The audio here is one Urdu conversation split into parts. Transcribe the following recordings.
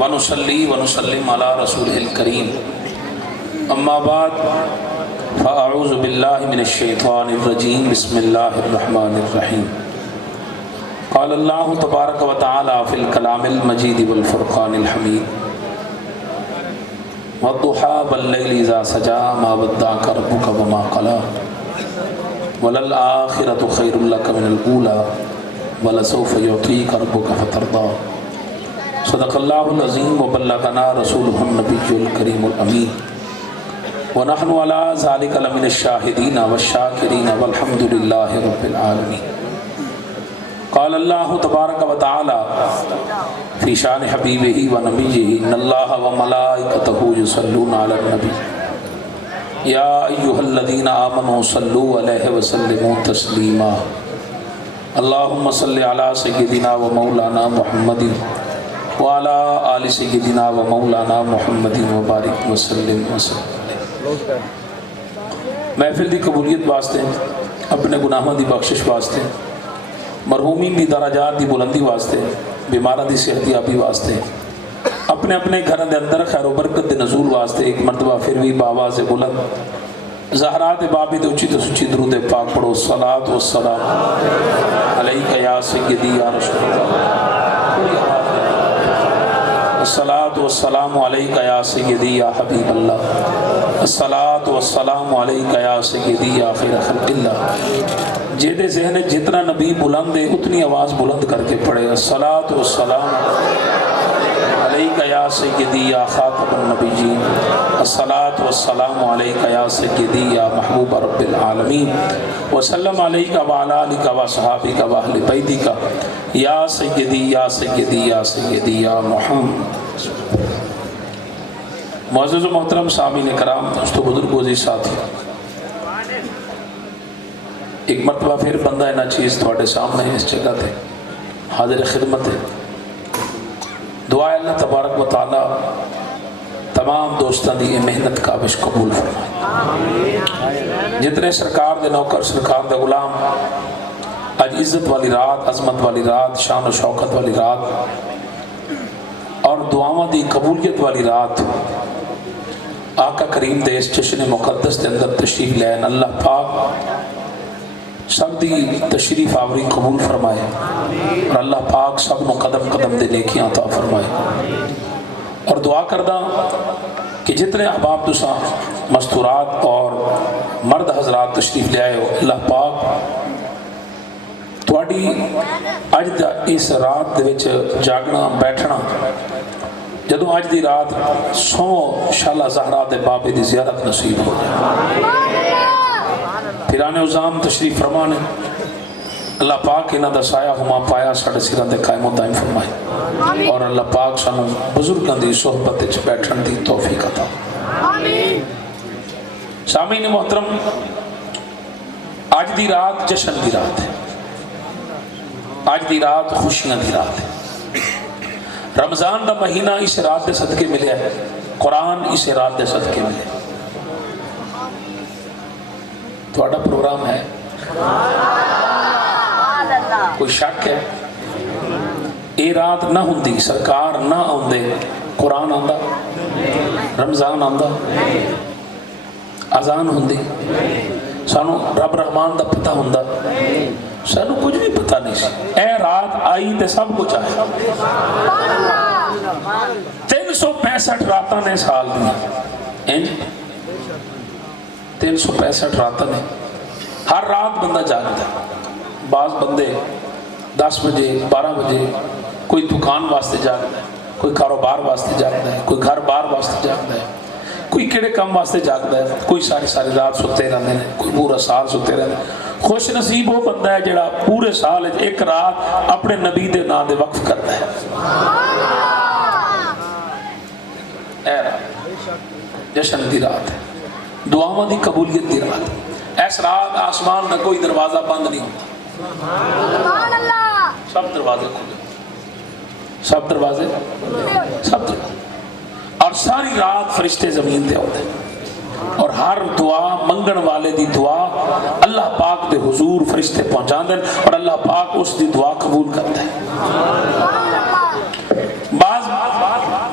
ونصلی ونسلم علی رسولہ الکریم اما بعد فاعوذ باللہ من الشیطان الرجیم بسم اللہ الرحمن الرحیم قال اللہ تبارک و تعالی فی الکلام المجید والفرقان الحمید والضحى واللیل اذا سجا ما ودعک ربک وما قلی وللآخرۃ خیر لک من الاولی ولسوف یعطیک ربک فترضی صدق اللہ العظیم وبلغنا رسولہ النبی الکریم الامین ونحن علی ذلک لمن الشاہدین والشاکرین والحمد للہ رب العالمین قال اللہ تبارک و تعالی فی شان حبیبہ و نبیہ ان اللہ و ملائکتہ یصلون علی النبی یا ایہا الذین آمنوا صلوا علیہ وسلموا تسلیما اللہم صلی علی سیدنا و مولانا محمد وعلی آل سیدنا و مولانا محمد وبارک وسلم وسلم۔ محفل دی قبولیت واسطے، اپنے گناہوں دی بخشش واسطے، مرحومین دی درجات دی بلندی واسطے، بیمارہ دی صحت یابی واسطے، اپنے اپنے گھر دے اندر خیر و برکت دے نزول واسطے ایک مرتبہ پھر بھی بآواز بلند زہرات بابی دے اچھی تو سچی درود پاک پڑھو صلاۃ و السلام علیکہ یا سیدی یا رسول اللہ، الصلاۃ والسلام علیکہ یا سیدی یا حبیب اللہ، الصلاۃ والسلام علیکہ یا سیدی یا خیر خلق اللہ۔ جیدے ذہن جتنا نبی بلند ہے اتنی آواز بلند کر کے پڑھے الصلاۃ والسلام علیکہ یا سیدی یا خاتم النبیین، الصلاۃ والسلام علیکہ یا سیدی یا محبوب رب العالمین، وسلم علیکہ وعلی آلکہ وصحابکہ واہل بیتکہ یا سیدی یا سیدی یا سیدی یا محمد۔ معزز و محترم سامعین کرام، دوستو بزرگوں عزیز ساتھی، ایک مرتبہ پھر بندہ ہے نا چیز تھوڑے سامنے ہے، اس جگہ تے حاضر خدمت ہے۔ دعا اللہ تبارک و تعالی تمام دوستان دی محنت کابش قبول فرمائے۔ جتنے سرکار دے نوکر، سرکار دے غلام آج عزت والی رات، عظمت والی رات، شان و شوکت والی رات اور دعاواں دی قبولیت والی رات آقا کریم دے اس جشن مقدس دے اندر تشریف لین، اللہ پاک سب دی تشریف آوری قبول فرمائے اور اللہ پاک سب نو قدم قدم دے نیکیاں عطا فرمائے۔ اور دعا کردہ کہ جتنے احباب دوساں مستورات اور مرد حضرات تشریف لے آئے ہو، اللہ پاک تواڈی اج دا اس رات دے وچ جاگنا بیٹھنا، جدوں اج دی رات سو شالا زہرا دے بابے دی زیارت نصیب ہو جائے۔ پیران عظام تشریف فرمانے، اللہ پاک انہاں دا سایہ ہما پایا ساڈے سراں تے قائم و دائم فرمائے اور اللہ پاک سانوں بزرگاں دی صحبت وچ بیٹھن دی توفیق عطا۔ سامعین محترم، آج دی رات جشن دی رات ہے، آج دی رات خوشیاں دی رات ہے۔ رمضان دا مہینہ اس رات دے صدقے ملیا ہے، قرآن اس رات دے صدقے ملے۔ تھوڑا پروگرام ہے، کوئی شک ہے؟ اے رات نہ ہوندی، سرکار نہ آندے، قرآن آندا، رمضان آندا، اذان ہوندی، سانو رب رحمان دا پتہ ہوندا، سانو کچھ بھی پتہ نہیں سی۔ اے رات آئی تے سب کچھ آیا۔ 365 راتاں نے سال دی، 365 راتاں نے، ہر رات بندہ جاگتا ہے۔ بعض بندے 10 بجے 12 بجے کوئی دکان واسطے جاگتا ہے، کوئی کاروبار واسطے جاگتا ہے، کوئی گھر بار واسطے جاگتا ہے، کوئی کیڑے کام واسطے جاگتا ہے، کوئی ساری رات ستے رہتے ہیں، کوئی پورا سال ستے رہتے ہیں۔ خوش نصیب وہ بندہ ہے جڑا پورے سال ایک رات اپنے نبی دے نام دے وقف کرتا ہے۔ اے رات جشن دی رات ہے، دعاواں دی قبولیت دی رات۔ اس رات آسمان میں کوئی دروازہ بند نہیں ہوتا، سب دروازے کھلے، سب دروازے سب دروازے، اور ساری رات فرشتے زمین دے ہوتے ہیں اور ہر دعا منگن والے دی دعا اللہ پاک دے حضور فرشتے پہنچا دیں اور اللہ پاک اس دی دعا قبول کرتا ہے۔ بعض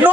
9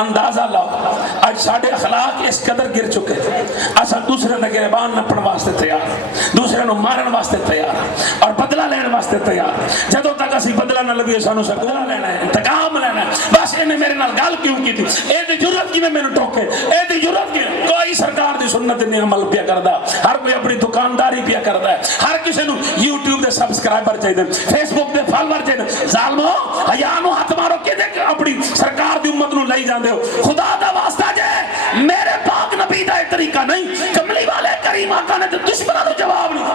اندازہ لاؤ اج ساڈے اخلاق اس قدر گر چکے اساں دوسرے دے گربان نپن واسطے تیار، دوسرے نو مارن واسطے تیار اور بدلہ لین واسطے تیار۔ جدوں تک اسی بدلہ نہ لگے سانو بدلہ لینا ہے، انتقام لینا ہے، بس انہیں میرے نال گل کیوں کی تھی، اے دی جرات کیویں مینوں ٹوکے، اے دی جرات کی کوئی سرکار دی سنت نہیں عمل پیا کردا، ہر کوئی اپنی دکانداری پیا کردا ہے، ہر کسی نو یوٹیوب دے سبسکرائبر چاہیے، فیس بک دے فالوور چاہیے، ظالمو حیا نو ہاتھ مارو کہ اپنی سرکار دی امت نو لئی جاندے ہو، خدا دا واسطہ جے میرے پاک نبی دا طریقہ نہیں، کملی والے کریم آقا نے تو دشمنوں کو جواب نہیں۔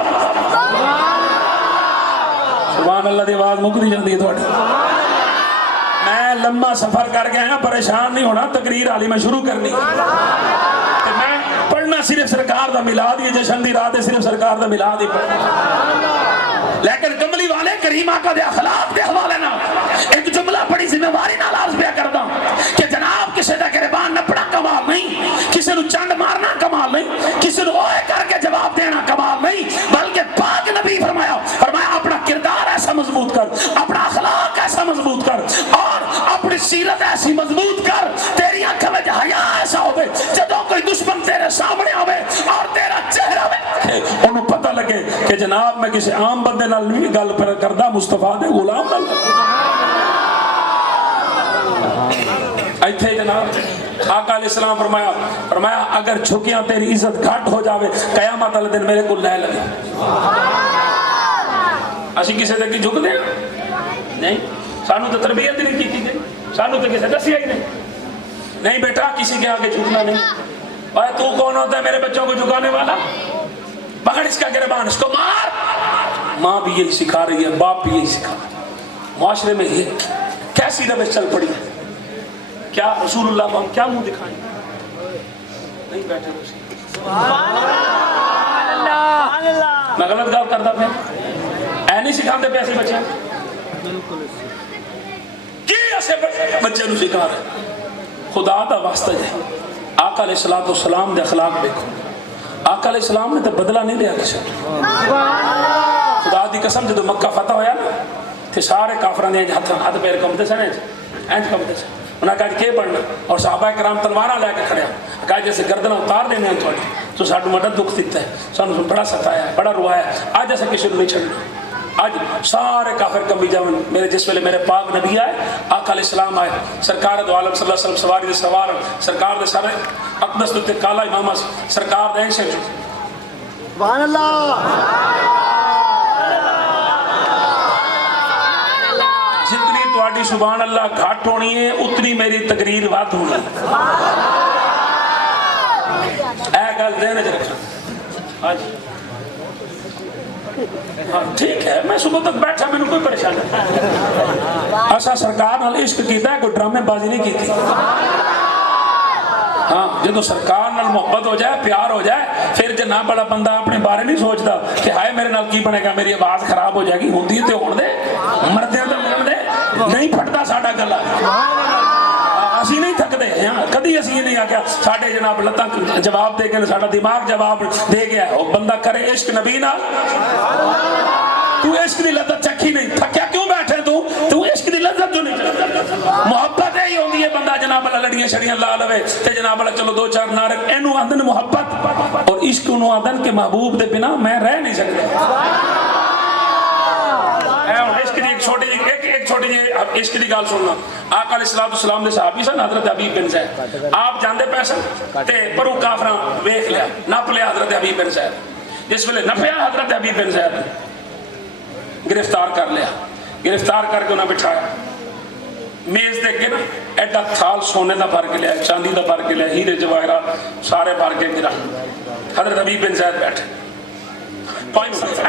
سبحان اللہ دی آواز مکدی جاندی ہے تھوڑی۔ میں لمبا سفر کر گیا ہاں، پریشان نہیں ہونا، تقریر علی میں شروع کرنی کہ میں پڑھنا صرف سرکار دا میلاد ہی جشن دی رات ہے، صرف سرکار دا میلاد ہی پڑھنا، لیکن کملی والے کریم آقا دے اخلاق دے حوالے نہ ایک جملہ بڑی ذمہ داری نال عرض پیا کردا کہ جناب کسی دا گربان نپنا کمال نہیں، کسی نو چنڈ مارنا کمال نہیں، کسی نو اوئے کر کے جواب دینا کمال نہیں، بلکہ پاک نبی فرمایا اپنا کردار ایسا مضبوط کر، اپنا اخلاق ایسا مضبوط کر اور اپنی سیرت ایسی مضبوط کر، تیری آنکھوں میں حیا ایسا ہوئے جدوں کوئی دشمن تیرے سامنے آوے اور تیرا چہرہ میں انہوں پتہ لگے کہ جناب میں کسی عام بندے نال نہیں گل پر کردہ، مصطفیٰ دے غلام نال۔ ایتھے جناب آقا علیہ السلام فرمایا اگر جھکیاں تیری عزت گھٹ ہو جاوے قیامت والے دن میرے کو لے لگے۔ اسی کسی دے کی جھک دیں نہیں، سانو تو تربیت نہیں کی گئی، سانو تو کسی دسیا ہی نہیں بیٹا کسی کے آگے جھکنا نہیں۔ بھائی تو کون ہوتا ہے میرے بچوں کو جھکانے والا؟ پکڑ اس کا گربان، اس کو مار۔ ماں بھی یہی سکھا رہی ہے، باپ بھی یہی سکھا رہا ہے، معاشرے میں یہ کیسی روش چل پڑی ہے، کیا رسول اللہ کو ہم کیا منہ دکھائیں؟ نہیں بیٹھے میں غلط گال کرتا پہ اے نہیں سکھاتے پہ ایسے بچے کی ایسے بچے نو سکھا رہے؟ خدا دا واسطہ جائے آقا علیہ السلام دے اخلاق دیکھو، آقا علیہ السلام نے تو بدلہ نہیں لیا کسی، خدا دی قسم جدو مکہ فتح ہویا نا تھے سارے کافران دے ہاتھ پیر کمتے سنے اینج کمتے سنے، انہاں کہا کہ پڑھنا اور صحابہ کرام تلوارہ لے کے کھڑے ہیں، کہا جیسے گردنہ اتار دینے ہیں تھوڑی تو ساڑھو مدد دکھ دیتا ہے، سانو بڑا ستایا ہے، بڑا روایا ہے، آج ایسا کسی نہیں چھڑنا، آج سارے کافر کمبی جاؤں میرے جس ویلے میرے پاک نبی آئے، آقا علیہ السلام آئے، سرکار دو عالم صلی اللہ علیہ وسلم سواری دے سوار، سرکار دے سارے اقدس دے کالا امامہ سرکار دے سے سبحان اللہ۔ جتنی تواڈی سبحان اللہ گھاٹ ہونی ہے اتنی میری تقریر واد ہونی ہے، اے گل دین چ رکھنا۔ ہاں ٹھیک ہے، میں صبح تک بیٹھا میں نے کوئی پریشان نہیں، ایسا سرکار نال عشق کیتا ہے، کوئی ڈرامے بازی نہیں کی تھی۔ ہاں جدو سرکار نال محبت ہو جائے، پیار ہو جائے، پھر جناب بڑا بندہ اپنے بارے نہیں سوچتا کہ ہائے میرے نال کی بنے گا، میری آواز خراب ہو جائے گی، ہوندی تے ہون دے، مردے تے مرن دے، نہیں پھٹتا ساڈا گلا، اسی نہیں تھکتے ہیں، کدی اسی نہیں آکیا ساڈے جناب لتاں جواب دے گئے، ساڈا دماغ جواب دے گیا، وہ بندہ کرے عشق نبی نال، تو عشق دی لذت چکھی نہیں، تھکیا کیوں بیٹھے تو عشق دی لذت جو نہیں، محبت ہی ہوندی ہے، بندہ جناب اللہ لڑیاں شڑیاں لا لوے تے جناب اللہ چلو دو چار نارک، اینو آندن محبت، اور عشق انو آندن کہ محبوب دے بنا میں رہ نہیں سکتا۔ ایک چھوٹی جی عشق دی گال سننا، آقا علیہ السلام دے صحابی سن حضرت حبیب بن زید، آپ جاندے پیسن تے پرو کافراں ویکھ لیا، نپ لیا حضرت حبیب بن زید، جس ویلے نپیا حضرت حبیب بن زید گرفتار کر لیا، گرفتار کر کے انہیں بٹھایا، میز دے کے نا ایڈا تھال سونے دا بھر کے لیا، چاندی دا بھر کے لیا، ہیرے جواہرات سارے بھر کے گرا، حضرت حبیب بن زید بیٹھے،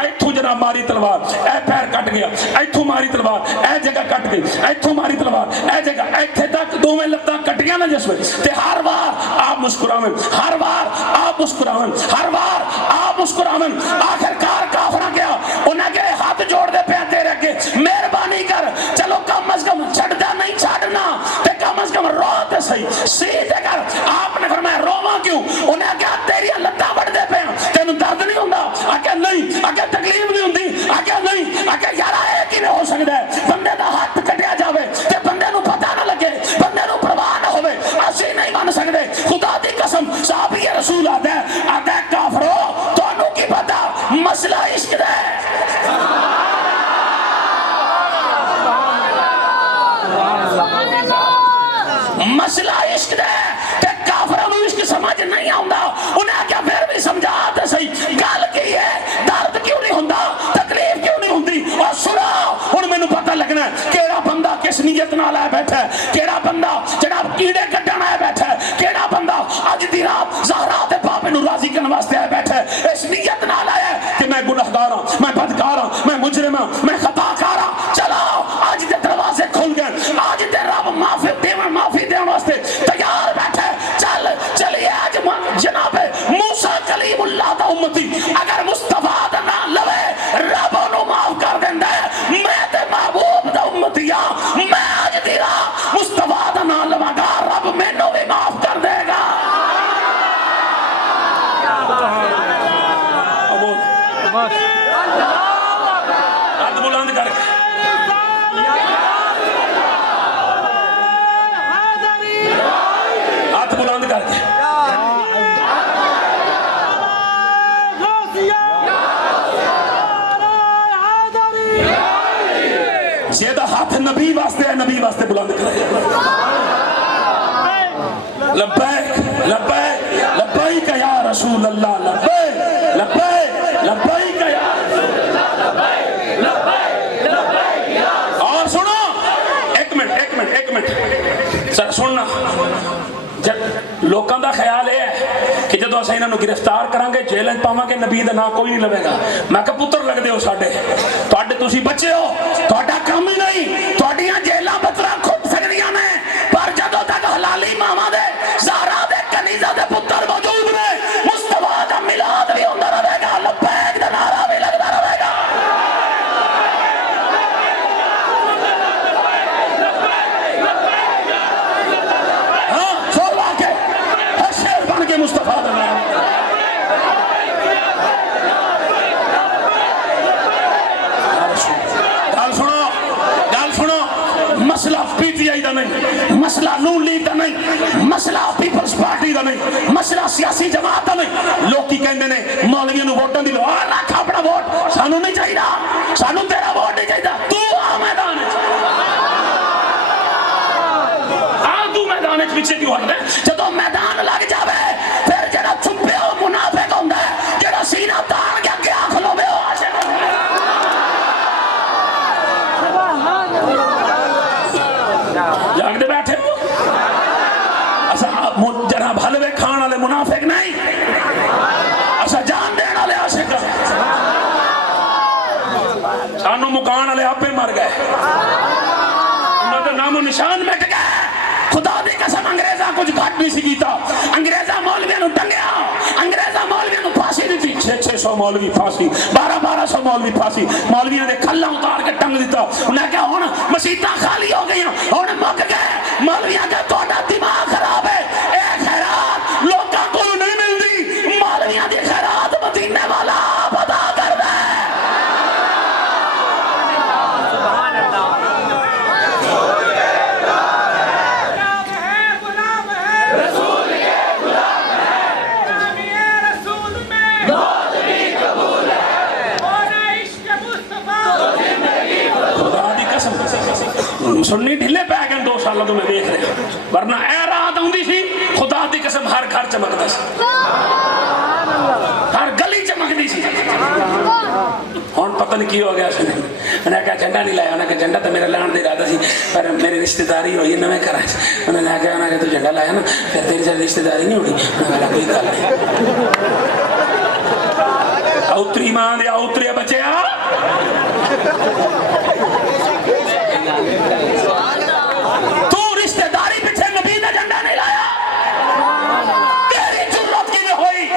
ایتھو جناب ماری تلوار، اے پیر کٹ گیا، ایتھو ماری تلوار، اے جگہ کٹ گئی، ایتھو ماری تلوار، اے جگہ ایتھے تک دو میں لگتا کٹیاں نہ جس میں تے ہر بار آپ مسکراویں، ہر بار آپ مسکراویں، ہر بار آپ مسکراویں، آخر کار کافرہ گیا، انہیں گئے ہاتھ جوڑ دے پہ تیرے کے مہربانی کر، چلو کم از کم چھڑتا نہیں چھڑنا تے کم از کم رو تے صحیح سیدھے کر، آپ نے فرمایا روما کیوں؟ انہیں کہا تیری لتاں بڑھ دے پہ تینوں درد نہیں ہوندہ، آکے نہیں، آکے تکلیف نہیں ہوندی، آکے نہیں، آکے یارا ایک ہی نہیں ہو سکتا ہے، بندے دا ہاتھ کٹیا جاوے تے بندے نو پتہ نہ لگے، بندے نو پرواہ نہ ہوئے، کس نیت نال آیا بیٹھا ہے, کیڑا بندہ جناب کیڑے کڈن آیا بیٹھا ہے, کیڑا بندہ اج دی رات زہرا تے پاپے نو راضی کرن واسطے آیا بیٹھا ہے. اس نیت نال آیا ہے کہ میں گنہگار ہوں, میں بدکار ہوں, میں مجرم ہوں, میں خطا کار ہوں. چلو اج دے دروازے کھل گئے, اج تے رب معافی دین واسطے تیار بیٹھا ہے. چلیے اج جناب موسیٰ کلیم اللہ دا امتی اگر مصطفیٰ دا نام لوے رب انہوں معاف کر دیندا ہے. میں تے محبوب دا امتی ہاں, میں اج دی رات مصطفیٰ دا نام لواں گا, رب مینوں بھی معاف کر دے گا. ہاتھ بلند کر کے ہاتھ بلند کر کے جیدہ ہاتھ نبی واسطے ہے, نبی واسطے بلند کرے. لبیک لبیک لبیک یا رسول اللہ, لبیک لبیک لبیک یا رسول اللہ, لبیک. اور سنو ایک منٹ سر سننا. جب لوکاں دا خیال ہے کہ جدو اسا انہاں نو گرفتار کران گے جیل وچ پاواں گے نبی دا نام کوئی نہیں لوے گا. میں کہ پتر لگدے ہو ساڈے, تواڈے تسی بچے ہو, تہاڈا کام ہی نہیں, تہاڈیاں جیلاں بترا کھپ سکدیاں نے, پر جدو تک حلالی ماواں دے زہرا دے کنیزہ دے پتر موجود نے, مصطفیٰ دا میلاد بھی ہوندا رہے گا, لبیک دا نعرہ بھی لگدا رہے گا. مصطفیٰ دا نام گل سنو, مسئلہ پی ٹی آئی دا نہیں, مسئلہ نون لیگ دا نہیں, مسئلہ پیپلز پارٹی دا نہیں, مسئلہ سیاسی جماعت دا نہیں. لوگ کی کہندے نے مولویوں نو ووٹاں دی لو, رکھ اپنا ووٹ, سانو نہیں چاہیے, سانو تیرا ووٹ نہیں چاہیے, تو آ میدان پیچھے کیوں ہٹ دے. جدو میدان لگ جاوے پھر جڑا چھپے ہو منافق ہوندا ہے, جڑا سینہ تان کے اگے آ کھلوے ہو عاشق ہوندا ہے. جاگ دے بیٹھے ہو اسا جناب حلوے کھان والے منافق نہیں, اسا جان دین والے عاشق. سانو مکان والے آپے مر گئے, انہاں دا نام و نشان مٹ گئے. خدا دی قسم انگریزہ کچھ گھٹ نہیں سی کیتا, انگریزہ مولویوں نو ٹنگیا, انگریزہ مولویوں نو پھانسی دیتی, 600 مولوی پھانسی, 1200 مولوی پھانسی, مولویوں نے کھلا اتار کے ٹنگ دیتا. انہیں کہا ہن مسیتاں خالی ہو گئی, ہن مک گئے. مولویاں کا تہاڈا دماغ خراب ہے, اے خیرات لوکاں کولوں نہیں ملدی, مولویاں دی خیرات مدینے والا ادا کردا ہے. سننی ڈھلے پہ گئے 2 سالوں تو میں دیکھ رہا, ورنہ اے رات آندی سی خدا دی قسم ہر گھر چمکدا سی, ہر گلی چمکدی سی. ہن پتہ نہیں کی ہو گیا اس نے, انہیں کہا جھنڈا نہیں لایا, انہیں کہا جھنڈا تو میرا لان دے ارادہ سی پر میری رشتہ داری ہوئی نویں گھر. انہیں کہا تو جھنڈا لایا نا پھر تیری ساری رشتہ داری نہیں ہوئی. انہیں کہا کوئی گل نہیں, اوتری ماں دے اوترے بچے آ تو رشتہ داری پیچھے نبی دا جھنڈا نہیں لایا, تیری جرت کی ہوئی.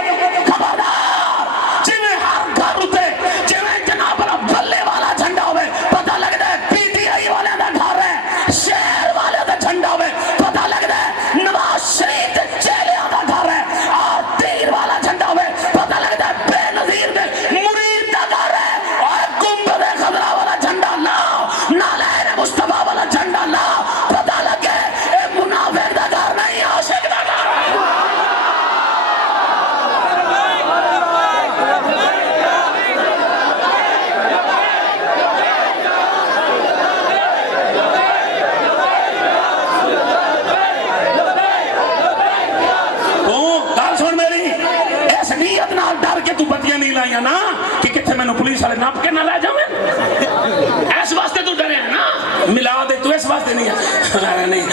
خبردار جویں ہر گھر اتے جویں جناب بلے والا جھنڈا ہوئے پتہ لگتا ہے پی ٹی آئی والے دا گھر ہے, شہر والے دا جھنڈا ہوئے پتہ لگتا ہے نواز شریف دے چہلیاں دا گھر ہے, اور تیر والا جھنڈا ہوئے پتہ لگتا ہے بے نظیر دے مرید دا گھر ہے. اور گنبد خضرا والا جھنڈا لاؤ, نالین مصطفیٰ والا جھنڈا لاؤ, پتہ لگے اے منافق دا گھر نہیں, عاشق دا گھر ہے. لائیاں نا کہ کتنے میں نے پولیس والے ناپ کے نہ لے جاؤں, اس واسطے تو ڈرے ہیں نا. ملا دے تو اس واسطے نہیں ہے نہیں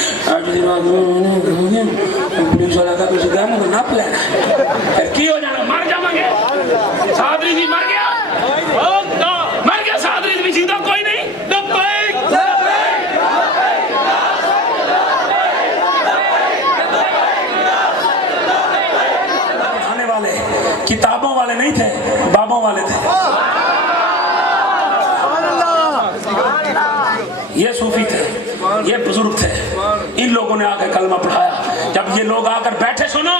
پولیس والا کا کچھ گانا تو نپ لینا پھر کی ہو جانا مر جاؤں گے صادری بھی مر گیا صادری بھی جیتا کوئی نہیں کھانے والے کتابوں والے نہیں تھے بابوں والے تھے یہ صوفی تھے یہ بزرگ تھے ان لوگوں نے آ کے کلمہ پڑھایا جب یہ لوگ آ کر بیٹھے سنو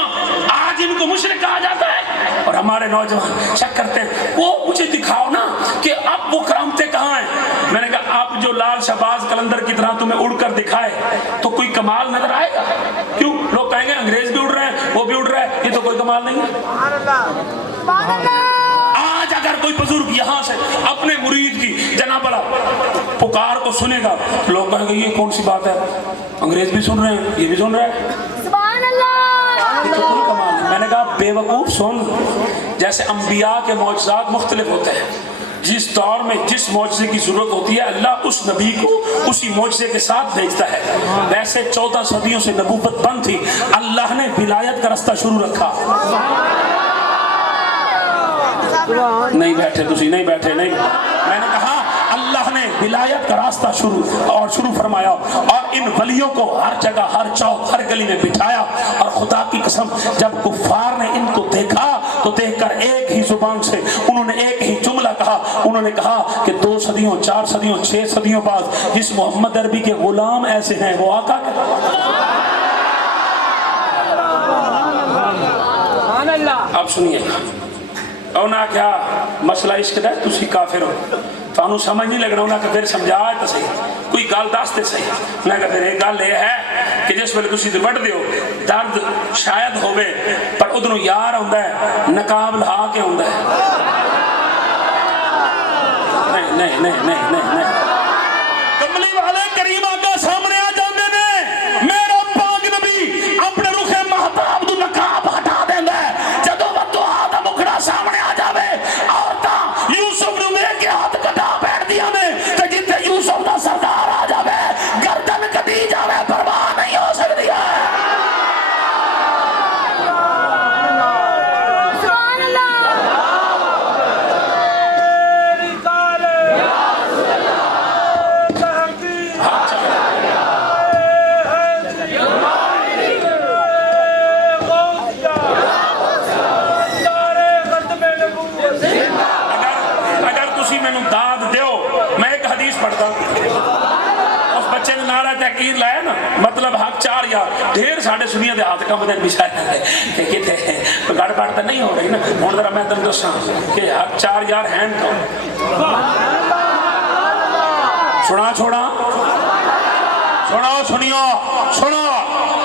آج ان کو مشرک کہا جاتا ہے اور ہمارے نوجوان شک کرتے ہیں وہ مجھے دکھاؤ نا کہ اب وہ کرامتیں کہاں ہیں میں نے کہا اب جو لال شہباز قلندر کی طرح تمہیں اڑ کر دکھائے تو کوئی کمال نظر آئے گا کیوں لوگ کہیں گے انگریز بھی اڑ رہے ہیں وہ بھی اڑ رہا ہے یہ تو کوئی کمال نہیں ہے آج اگر کوئی بزرگ یہاں سے اپنے مرید کی جناب پکار کو سنے گا لوگ کہیں گے یہ کون سی بات ہے انگریز بھی سن رہے ہیں یہ بھی سن رہا ہے سبحان اللہ یہ تو کوئی کمال نہیں میں نے کہا بے وقوف سن جیسے انبیاء کے معجزات مختلف ہوتے ہیں جس دور میں جس معجزے کی ضرورت ہوتی ہے اللہ اس نبی کو اسی معجزے کے ساتھ بھیجتا ہے ویسے 14 صدیوں سے نبوت بند تھی اللہ نے ولایت کا رستہ شروع رکھا نہیں بیٹھے تسی نہیں بیٹھے نہیں میں نے کہا اللہ نے ولایت کا راستہ شروع فرمایا اور ان ولیوں کو ہر جگہ ہر چوک ہر گلی میں بٹھایا اور خدا کی قسم جب کفار نے ان کو دیکھا تو دیکھ کر ایک ہی زبان سے انہوں نے ایک ہی جملہ کہا انہوں نے کہا کہ 2 صدیوں 4 صدیوں 6 صدیوں بعد جس محمد عربی کے غلام ایسے ہیں وہ آقا اب سنیے اونا کیا مسئلہ عشق ہے تسی کافر ہو تانوں سمجھ نہیں لگ رہا ہونا کہ پھر سمجھا ہے تو صحیح کوئی گل دس تے صحیح میں کہا پھر ایک گل یہ ہے کہ جس ویلے تسی وڈ دیو درد شاید ہوئے پر ادھروں یار ہوندا ہے نقاب لہا کے ہوندا ہے نہیں نہیں نہیں نہیں نہیں کملی والے کریم آقا سامنے آ جاندے نے میرا پاک نبی اپنے رخ مہتاب تو نقاب ہٹا دیندا ہے جدوں وہ آدم اکھڑا سامنے آ جاوے عورتاں یوسف نو لے کے ہاتھ کٹا بیٹھ دیا نے تے جتھے یوسف دا سردار آ جاوے گردن کٹی جاوے پرواہ نہیں ہو سکتی ہے سبحان اللہ پڑھتا اس بچے نے نعرہ تحقیر لایا نا مطلب حق 4 یار ڈھیر ساڑھے سنیا دے ہاتھ کا مدد بچھایا ہے کہ کتے گڑ بڑھ تو نہیں ہو رہی نا ہوں ذرا میں تم دساں کہ حق 4 یار ہیں تو سنا چھوڑا سنیو سنو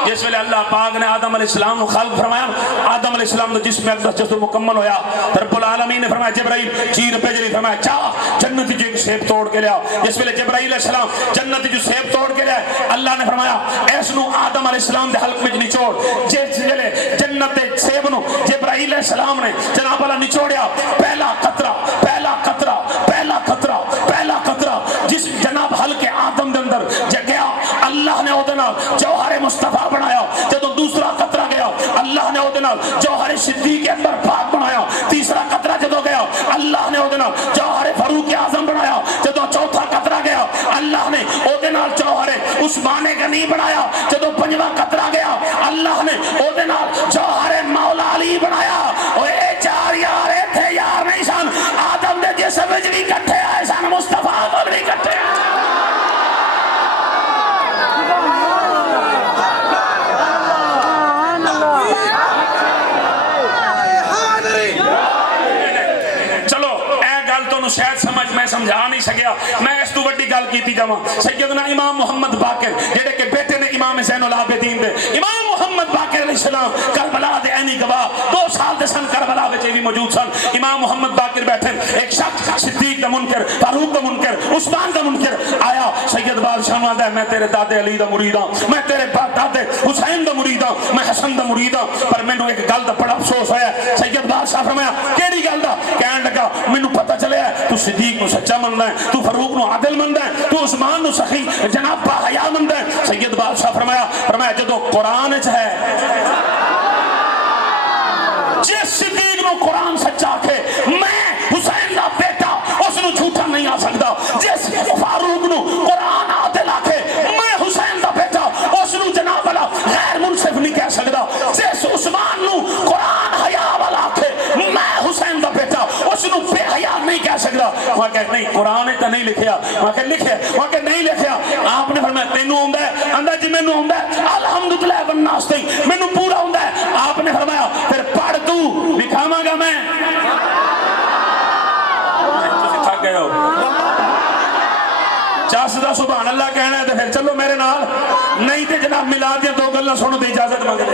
جس ویلے اللہ پاک نے آدم علیہ السلام کو خلق فرمایا آدم علیہ السلام تو جسم اقدس جس مکمل ہویا رب العالمین نے فرمایا جبرائیل چیر پہ جلی فرمایا چاہ جنتی جو ایک سیب توڑ کے لیا جس ویلے جبرائیل علیہ السلام جنتی جو سیب توڑ کے لیا اللہ نے فرمایا ایسنو آدم علیہ السلام دے حلق میں نچوڑ جس ویلے جنت سیب نو جبرائیل علیہ السلام نے جناب اللہ نچوڑیا پہلا قطرہ پہلا قطرہ پہلا قطرہ پہلا قطرہ جس جناب حلق آدم دے اندر جگیا اللہ نے اودنا جوہر مصطفیٰ بنایا جب دوسرا قطرہ گیا اللہ نے اودنا جوہر صدیق اکبر پاک بنایا تیسرا قطرہ جب گیا اللہ نے اودنا جوہر فاروق اعظم بنایا جب چوتھا قطرہ گیا اللہ نے اودنا جوہر عثمان غنی بنایا جب 5واں قطرہ گیا اللہ نے اودنا جوہر مولا علی بنایا اور اے 4 یار تھے یار نہیں سن آدم نے جسم وچ بھی کٹھے آئے سن مصطفیٰ کو بھی کٹھے شاید سمجھ میں سمجھا نہیں سکیا میں اس تو بڑی گل کیتی جاواں سیدنا امام محمد باقر جڑے کہ بیٹے نے امام زین العابدین دے امام محمد باقر علیہ السلام کربلا دے عینی گواہ 2 سال دے سن کربلا وچ بھی موجود سن امام محمد باقر بیٹھے ایک شخص صدیق دا منکر فاروق دا منکر عثمان دا منکر آیا سید بادشاہ نو آندا میں تیرے دادے علی دا مرید ہاں میں تیرے دادے حسین دا مرید ہاں میں حسن دا مرید ہاں پر مینوں ایک گل دا بڑا افسوس ہویا سید بادشاہ فرمایا کیڑی گل دا کہن لگا مینوں پتہ چلیا تو صدیق کو سچا منتا ہے، تو فاروق نو عادل منتا ہے، تو عثمان نو سخی جناب با حیا منتا ہے۔ سید بادشاہ فرمایا جدو قرآن ہے جس صدیق نو قرآن سچا کے میں حسین دا بیٹا اس نو جھوٹا نہیں آ سکتا، جس فاروق نو قرآن عادل آکھے میں حسین دا بیٹا اس نو جناب والا غیر منصف نہیں کہہ سکتا، جس عثمان نو قرآن حیا والا آکھے میں حسین دا بیٹا اس نو بے حیا نہیں کہہ سکتا۔ وہاں کہ نہیں قرآن تو نہیں لکھیا، وہاں کہ لکھے، وہاں کہ نہیں لکھیا۔ آپ نے فرمایا تینوں ہوندا ہے؟ آندا جی مینوں ہوندا ہے، الحمدللہ والناس تے مینوں پورا ہوندا ہے۔ آپ نے فرمایا پھر پڑھ تو لکھاواں گا میں۔ تسی تھک گئے ہو، چاس دا سبحان اللہ کہنا ہے تو پھر چلو میرے نال، نہیں تے جناب میلاد دیاں دو گلاں سنو تے اجازت منگ لے۔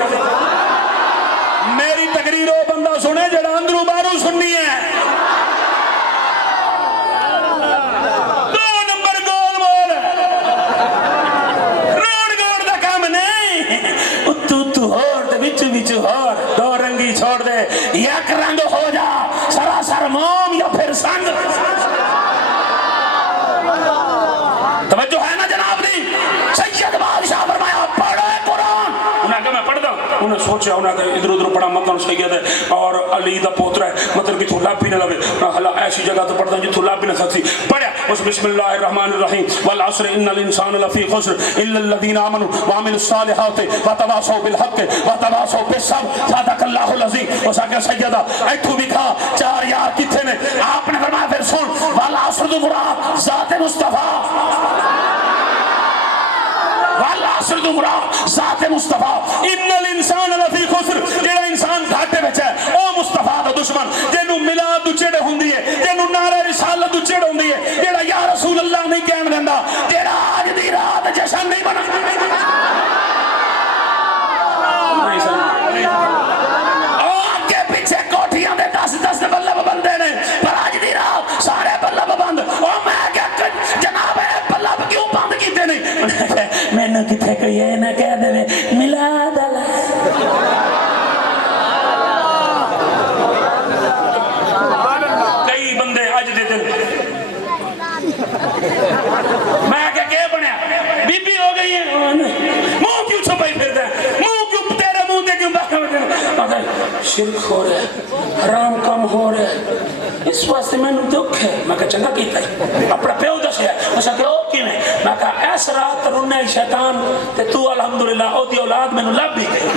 میری تقریر وہ بندہ سنے جڑا اندروں باہروں سننی ہے۔ دو نمبر گول مول روڑ گوڑ دا کام نہیں، اتو ہور تے وچ وچ ہور، دو رنگی چھوڑ دے، یک رنگ ہو جا، سراسر موم یا پھر سنگ۔ توجہ ہے نا جناب دی؟ سید بادشاہ فرمایا پڑھو قرآن۔ انہیں کہا میں پڑھتا ہوں، انہیں سوچا انہیں کہ ادھر ادھر پڑھا مطلب سید ہے اور علی دا پوتر ہے، مطلب کہ تو لب بھی نہ لوے، حالا ایسی جگہ تو پڑھتا ہوں جی تو لب بھی نہ سکتی۔ پڑھیا اس بسم اللہ الرحمن الرحیم والعصر ان الانسان لفی خسر الا الذین آمنوا وعملوا الصالحات وتواصوا بالحق وتواصوا بالصبر صدق اللہ العظیم۔ اس آگے سیدہ ایتھو بھی کھا چار یار کتھے نے؟ آپ نے فرمایا پھر سن والعصر دو مراد ذات مصطفیٰ، والعصر دو مراد ذات مصطفیٰ، ان الانسان لفی خسر، جیڑا انسان گھاٹے بچ ہے او مصطفیٰ دا دشمن، جنو ملاد دو چڑھ ہوندی ہے، جنو نعرہ رسالت دو چڑھ ہوندی ہے، جیڑا یا رسول اللہ نہیں کہن دیندا، جیڑا آج دی رات جشن نہیں بنا آگے پیچھے کوٹھیاں دے 10 بلب بندے نے، پر آج دی رات سارے بلب بند۔ اور میں کیا جناب بلب کیوں بند کیتے نہیں؟ میں نے کتھے کوئی یہ نہ کہہ دے میلاد اللہ۔ کئی بندے اج دے دن میں کہ بنیا بی بی ہو گئی ہے، منہ کیوں چھپائی پھر دے، منہ کیوں تیرے منہ دے کیوں باقی ہوتے ہیں؟ شرک ہو رہا ہے، حرام کم ہو رہا ہے، اس واسطے میں نے دکھ ہے۔ میں کہا چنگا کیتا ہے، اپنا پیو دس ہے۔ میں کہا او کی میں؟ میں کہا ایس رات رنے شیطان تے تو الحمدللہ او دی اولاد میں نے لب بھی گئی۔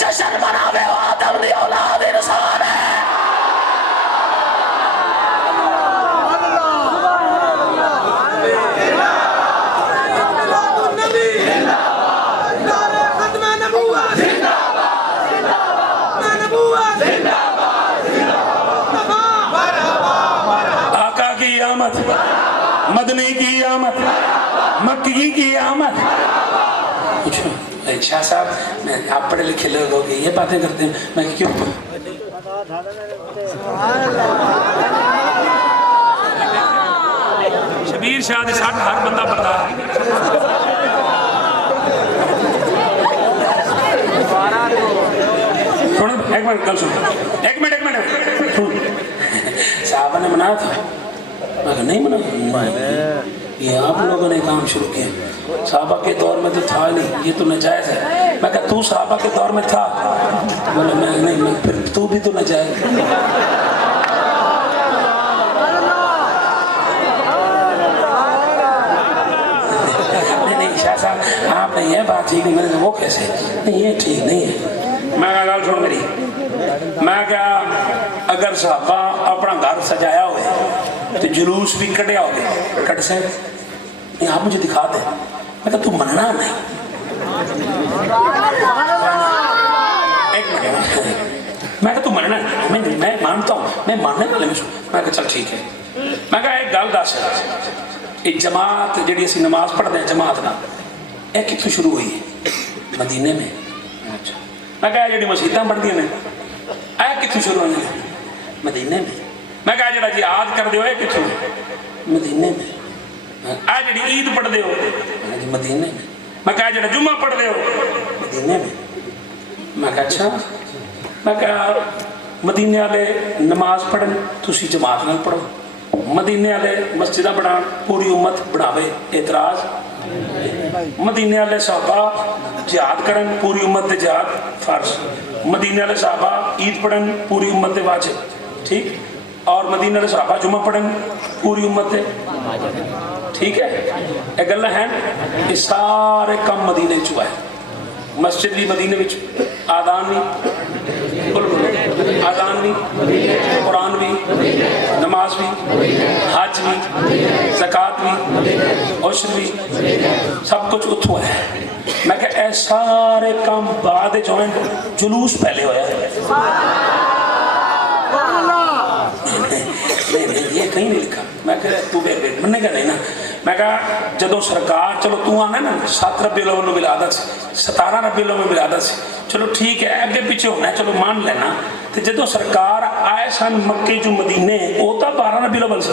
جشن مناوے آدم دی اولاد انسان ہے۔ آقا کی آمد، مدنی کی آمد، مکی کی آمد۔ شاہ صاحب آپ پڑھے لکھے لوگ ہو گئے یہ باتیں کرتے ہیں، میں کیوں؟ شبیر شاہ دے ساتھ ہر بندہ بتا ایک منٹ گل سن، ایک منٹ صحابہ نے منایا تھا؟ میں کہا نہیں منایا، یہ آپ لوگوں نے کام شروع کیا، صحابہ کے دور میں تو تھا نہیں، یہ تو ناجائز ہے۔ میں کہا تو صحابہ کے دور میں تھا؟ بولے میں نہیں، پھر تو بھی تو ناجائز۔ نہیں شاہ صاحب آپ نے یہ بات ٹھیک نہیں، میں نے کہا وہ کیسے؟ نہیں یہ ٹھیک نہیں ہے۔ میں کہا گل سن میری، میں کہا اگر صحابہ اپنا گھر سجایا ہوئے تو جلوس بھی کٹیا ہوئے، کٹ سے نہیں آپ مجھے دکھا دیں۔ میں کہا تو مننا نہیں، ایک منٹ، میں کہا تو مننا نہیں، میں مانتا ہوں، میں ماننے والے میں چھو۔ میں کہا چل ٹھیک ہے۔ میں کہا ایک گل دس یہ جماعت جی اسی نماز پڑھتے ہیں جماعت نہ یہ کتوں شروع ہوئی ہے؟ مدینے میں. اچھا میں کہا جی مسجدیں بنتی ہیں یہ کتوں شروع ہوئی ہیں؟ مدینے میں. میں کہا جا جہاد کرتے ہو یہ کتوں؟ مدینے میں. آ جی عید پڑھتے ہو جی مدینے میں. میں کہا جا جمعہ پڑھتے ہو مدینے میں. میں کہا اچھا. میں کہا مدینے والے نماز پڑھن تسی جماعت نال پڑھو, مدینے والے مسجداں بنان پوری امت بناوے اعتراض. مدینے والے صحابہ جہاد کرن پوری امت دے جہاد فرض, مدینے والے صحابہ عید پڑھن پوری امت دے واجب ٹھیک, اور مدینے والے صحابہ جمعہ پڑھن پوری امت دے ٹھیک ہے. یہ گلاں ہیں یہ سارے کام مدینے چ ہے. مسجد بھی مدینے وچ, آدان بھی آدان بھی, قرآن بھی, نماز بھی, حج بھی, زکوٰۃ بھی, عشر بھی, سب کچھ اتھوں ہے. میں کہ اے سارے کام بعد جو ہیں جلوس پہلے ہویا ہے. یہ کہیں نہیں لکھا. میں کہ تو مننے کا نہیں نا. میں کہا جدو سرکار چلو تو آنا نا 7 ربیع الاول میں ولادت سی 17 ربیع الاول میں ولادت سی چلو ٹھیک ہے اگے پیچھے ہونا ہے چلو مان لینا. تو جدو سرکار آئے سن مکے جو مدینے وہ تو 12 ربیع الاول سے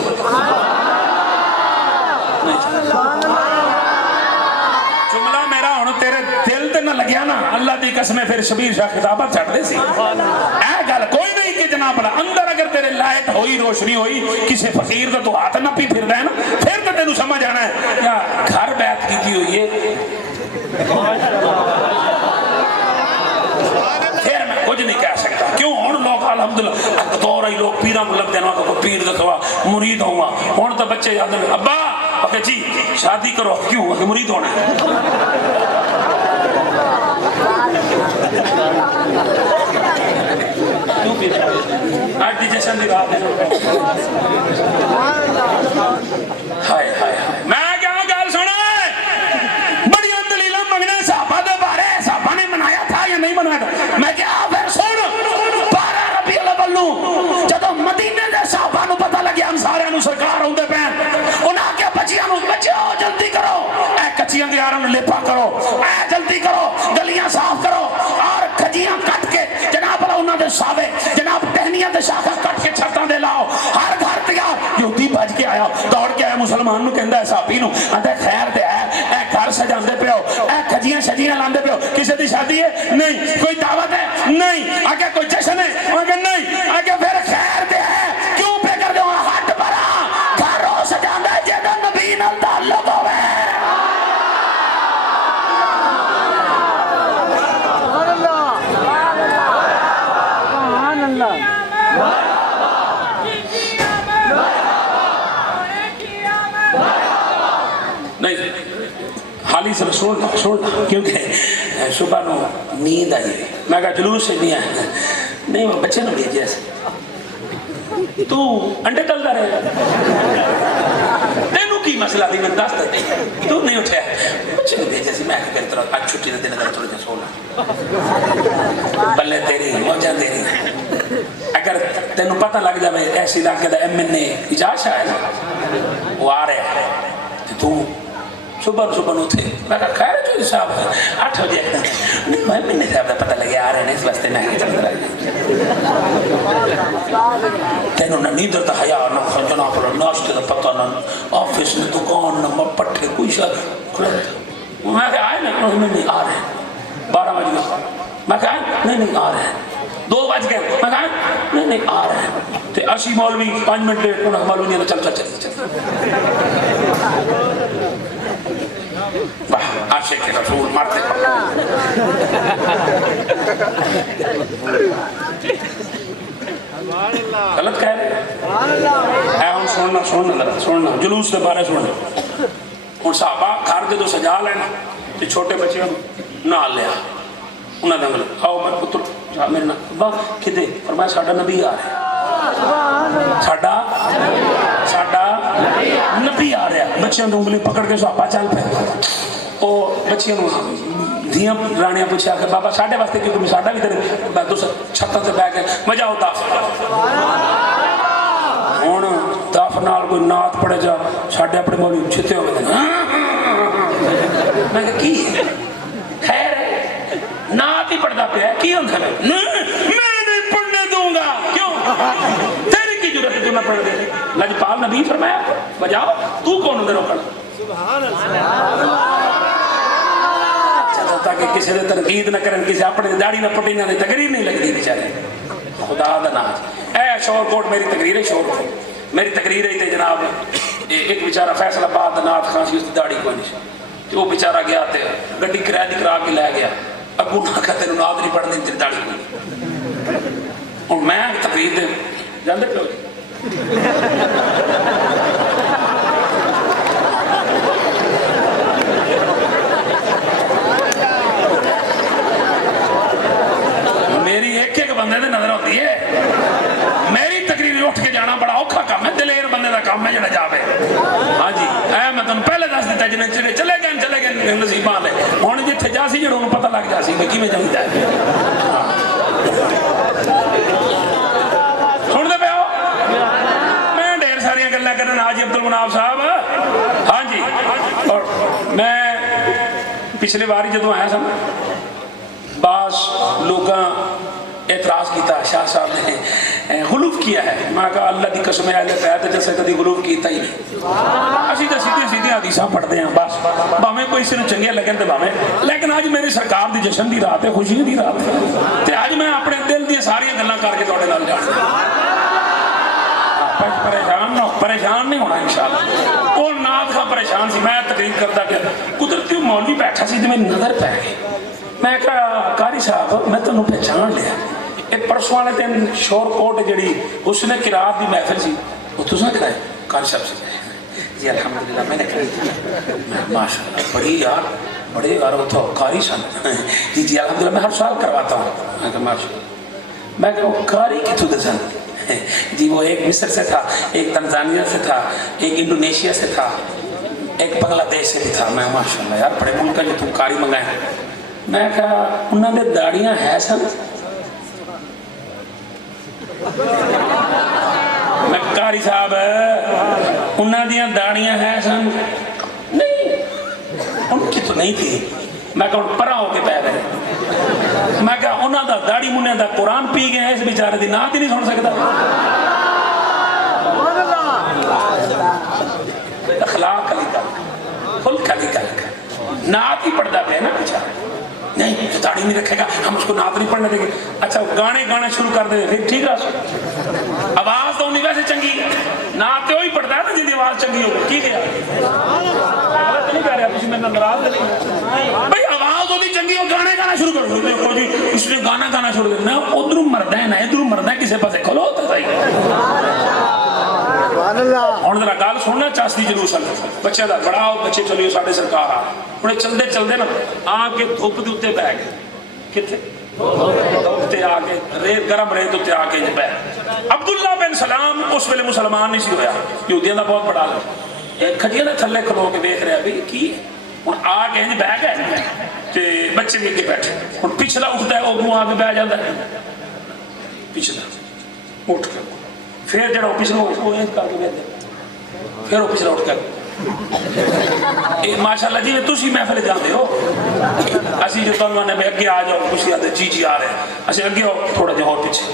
جملہ میرا ہوں تیرے دل تے نہ لگیا نا اللہ دی قسم پھر شبیر شاہ خطابت چھڑ دے سی. اے گل کوئی نہیں کہ جناب اندر اگر تیرے لائٹ ہوئی روشنی ہوئی کسی فقیر کا تو ہاتھ نہ پی پھر رہا ہے نا پھر تو تینوں سمجھ آنا ہے یا گھر بیعت کی ہوئی ہے. پھر میں کچھ نہیں کہہ سکتا کیوں ہوں لوگ الحمدللہ دور ہی لوگ پیرا کو لگ دینا کو پیر دکھوا مرید ہوں گا. ہوں تو بچے یاد ہیں ابا جی شادی کرو کیوں مرید ہونا ہے. آج دی جشن دی رات ہے. ہائے ہائے میں کیا گل سنا بڑی دلیل منگنے صحابہ دے بارے صحابہ نے منایا تھا یا نہیں منایا تھا. میں کیا پھر سن 12 ربیع الاول جدو مدینے دے صحابہ نو پتہ لگیا انصاریاں نو سرکار ہوندے پین انہاں آکھیا بچیاں نو بچو جلدی کرو اے کچیاں دیاراں نو لیپا کرو اے جلدی کرو گلیاں صاف کرو اور کھجیاں کٹ کے جناب انہاں دے ساوے جناب ٹہنیاں دے شاخاں کٹ کے چھتاں دے لاؤ ہر گھر تیار. یہودی بج کے آیا دوڑ کے آیا مسلمان نو کہندا ہے صحابی نو آندا خیر تے ہے اے گھر سجاندے پیو اے کھجیاں شجیاں لاندے پیو کسے دی شادی ہے نہیں کوئی دعوت ہے نہیں آگے کوئی جشن ہے آگے نہیں آگے پھر خیر تے ہے کیوں پہ کر دو ہٹ بھرا گھر ہو سجاندا ہے جدا نبی نال تعلق ہوے. نہیں حالی سر سوڑنا کیونکہ صبح نو نیند آئی میں کہا جلوس سے نہیں آیا نہیں وہ بچے نو بھیجے ایسے تو انڈے تلتا رہے تینوں کی مسئلہ تھی میں دس تک تو نہیں اٹھیا بچے نو بھیجے سی میں کہا کرتا رہا آج چھٹی دے دینا تھوڑے جا سونا بلے تیری موجہ تیری. اگر تینوں پتہ لگ جائے ایسی علاقے دا ایم این اے اجاز ہے نا وہ آ رہے ہیں تو صبح نو تھے میں کہا خیر جو صاحب 8 بجے نہیں میں نے صاحب دا پتہ لگے آ رہے ہیں اس واسطے میں چلتا رہا تینوں نہ نیندر تا حیا نہ جناب ناشتے دا پتہ نہ آفس میں دکان نہ پٹھے کوئی شاید میں کہا آئے نہیں آ رہے ہیں 12 بجے میں کہا نہیں آ رہے ہیں 2 بج گئے میں کہا نہیں آ رہے ہیں تے اشی مولوی 5 منٹ لیٹ ہونا مولوی نہیں چل عاشق رسول مرتے غلط کہہ رہے اے ہم سننا جلوس دے بارے سننا. ہوں صحابہ گھر دے تو سجا لینا تے چھوٹے بچے نال لیا انہوں نے مطلب آؤ میں پتر میرے نا ابا کتے فرمایا ساڈا نبی آ رہا ساڈا نبی آ رہا. بچیاں تو انگلی پکڑ کے صحابہ چل پے وہ بچیاں دھیاں رانیاں پوچھا کہ بابا ساڈے واسطے کیونکہ ساڈا بھی تیرے چھتاں تے بیٹھ کے مزہ ہوتا ہوں دف نال کوئی نعت پڑھے جا ساڈے اپنے مولوی چھتے ہوئے تھے میں کہا کی خیر ہے نعت ہی پڑھتا پہ ہے کی ہوتا ہے میں نہیں پڑھنے دوں گا کیوں تیری کی ضرورت ہے جو میں پڑھ دے لاجپال نبی فرمایا بجاؤ تو کون ہوں روکڑ سبحان اللہ تاکہ کسی نے تنقید نہ کریں کسی اپنے داڑھی نہ پٹی نہ تقریر نہیں لگتی بیچارے خدا دا ناز اے شور کوٹ میری تقریر ہے شور کوٹ میری تقریر ہے جناب ایک بیچارہ فیصل آباد نات خان سی اس کی داڑھی کوئی نہیں وہ بیچارہ گیا تے گڈی کرایہ دی کرا کے لے گیا ابو نہ کہ تینوں نات نہیں پڑھنی تیری داڑھی کوئی اور میں تقریر دے جاندے پہ بندے دے نظر ہوتی ہے میری تقریر اٹھ کے جانا بڑا اوکھا کام ہے دلیر بندے دا کام ہے جڑا جاوے ہاں جی اے میں تانوں پہلے دس دیتا جنے چلے گئے نصیباں لے ہن جتھے جاسی جڑوں نوں پتہ لگ جاسی کہ کیویں جاندا ہے سن دے پیو میں ڈھیر ساری گلاں کرن حاجی عبد المناف صاحب ہاں جی اور میں پچھلی بار جدوں آیا سن بعض لوگاں اعتراض کیتا شاہ صاحب نے غلوف کیا ہے میں کہا اللہ دی قسم ہے اہل بیت جیسے کدی غلوف کیتا ہی نہیں اسی تو سیدھی سیدھی حدیثاں پڑھتے ہیں بس بھاویں کوئی سے چنگے لگن تے بھاویں لیکن آج میری سرکار دی جشن دی رات ہے خوشی دی رات ہے تے آج میں اپنے دل دی ساری گلاں کر کے تواڈے نال جانا پریشان نہیں ہونا انشاءاللہ وہ نات کا پریشان سی میں تقریر کرتا کہ قدرتی مولوی بیٹھا سی تے میری نظر پہ گئی میں کہا قاری صاحب میں تمہیں پہچان لیا ایک پرسوں والے دن شور کوٹ جڑی اس نے قرات دی محفل سی وہ تساں کرائے قاری صاحب سے جی الحمدللہ میں نے کہی ماشاءاللہ بڑی یار وہ تو قاری صاحب جی جی الحمدللہ میں ہر سال کرواتا ہوں میں کہا ماشاءاللہ میں کہا وہ قاری کتوں دسن جی وہ ایک مصر سے تھا ایک تنزانیہ سے تھا ایک انڈونیشیا سے تھا ایک بنگلہ دیش سے بھی تھا میں ماشاءاللہ یار بڑے ملک کا جو تم قاری منگائے میں کہا انہوں نے داڑیاں ہے سن میں قاری صاحب انہوں نے داڑیاں ہے سن نہیں ان کی تو نہیں تھی میں کہا پرا ہو کے پہ گئے میں کہا انہوں نے داڑی منہ دا قرآن پی گئے اس بیچارے دی نات ہی نہیں سن سکتا اخلاق علی کا خلق علی کا نات ہی پڑھتا پہ نا بیچارے نہیں داڑھی نہیں رکھے گا ہم اس کو نعت نہیں پڑھنے دیں گے اچھا گانے گانا شروع کر دیں پھر ٹھیک ہے آواز تو انہیں ویسے چنگی نعت تو وہی پڑھتا ہے نا جن کی آواز چنگی ہوگی ٹھیک ہے غلط نہیں کہہ رہا تھی میں ناراض نہیں بھائی آواز ہوتی چنگی ہو گانے گانا شروع کر دو جی اس نے گانا گانا شروع کر دیا ادھر مرد ہے نا ادھر مرد ہے کسی پاسے کھلو ہوتا صحیح ہوں ذرا گل سننا چاستی جلوس بچے کا بڑا بچے چلیے سارے سرکار آ ہوں چلتے چلتے نا آ کے دھوپ کے اتنے بہ گئے کتنے اتنے آ کے ریت گرم ریت اتنے آ کے بہ عبداللہ بن سلام اس ویلے مسلمان نہیں سی ہوا یہودیاں کا بہت بڑا لگ کھجیاں نے تھلے کھلو کے دیکھ رہا بھی کی ہوں آ کے بہ گئے بچے بھی اگے بیٹھے ہوں پچھلا اٹھتا ہے وہ آ کے بہ جاتا ہے پچھلا اٹھ کے پھر جڑا پچھلا وہ کر کے بیٹھے پھر وہ پچھلا اٹھ کر ماشاءاللہ جی تسی محفل جاندے ہو اسی جو تنوان نے اگے آ جاؤ خوشی آتے جی جی آ رہے ہیں اسی اگے آؤ تھوڑا جہاں اور پیچھے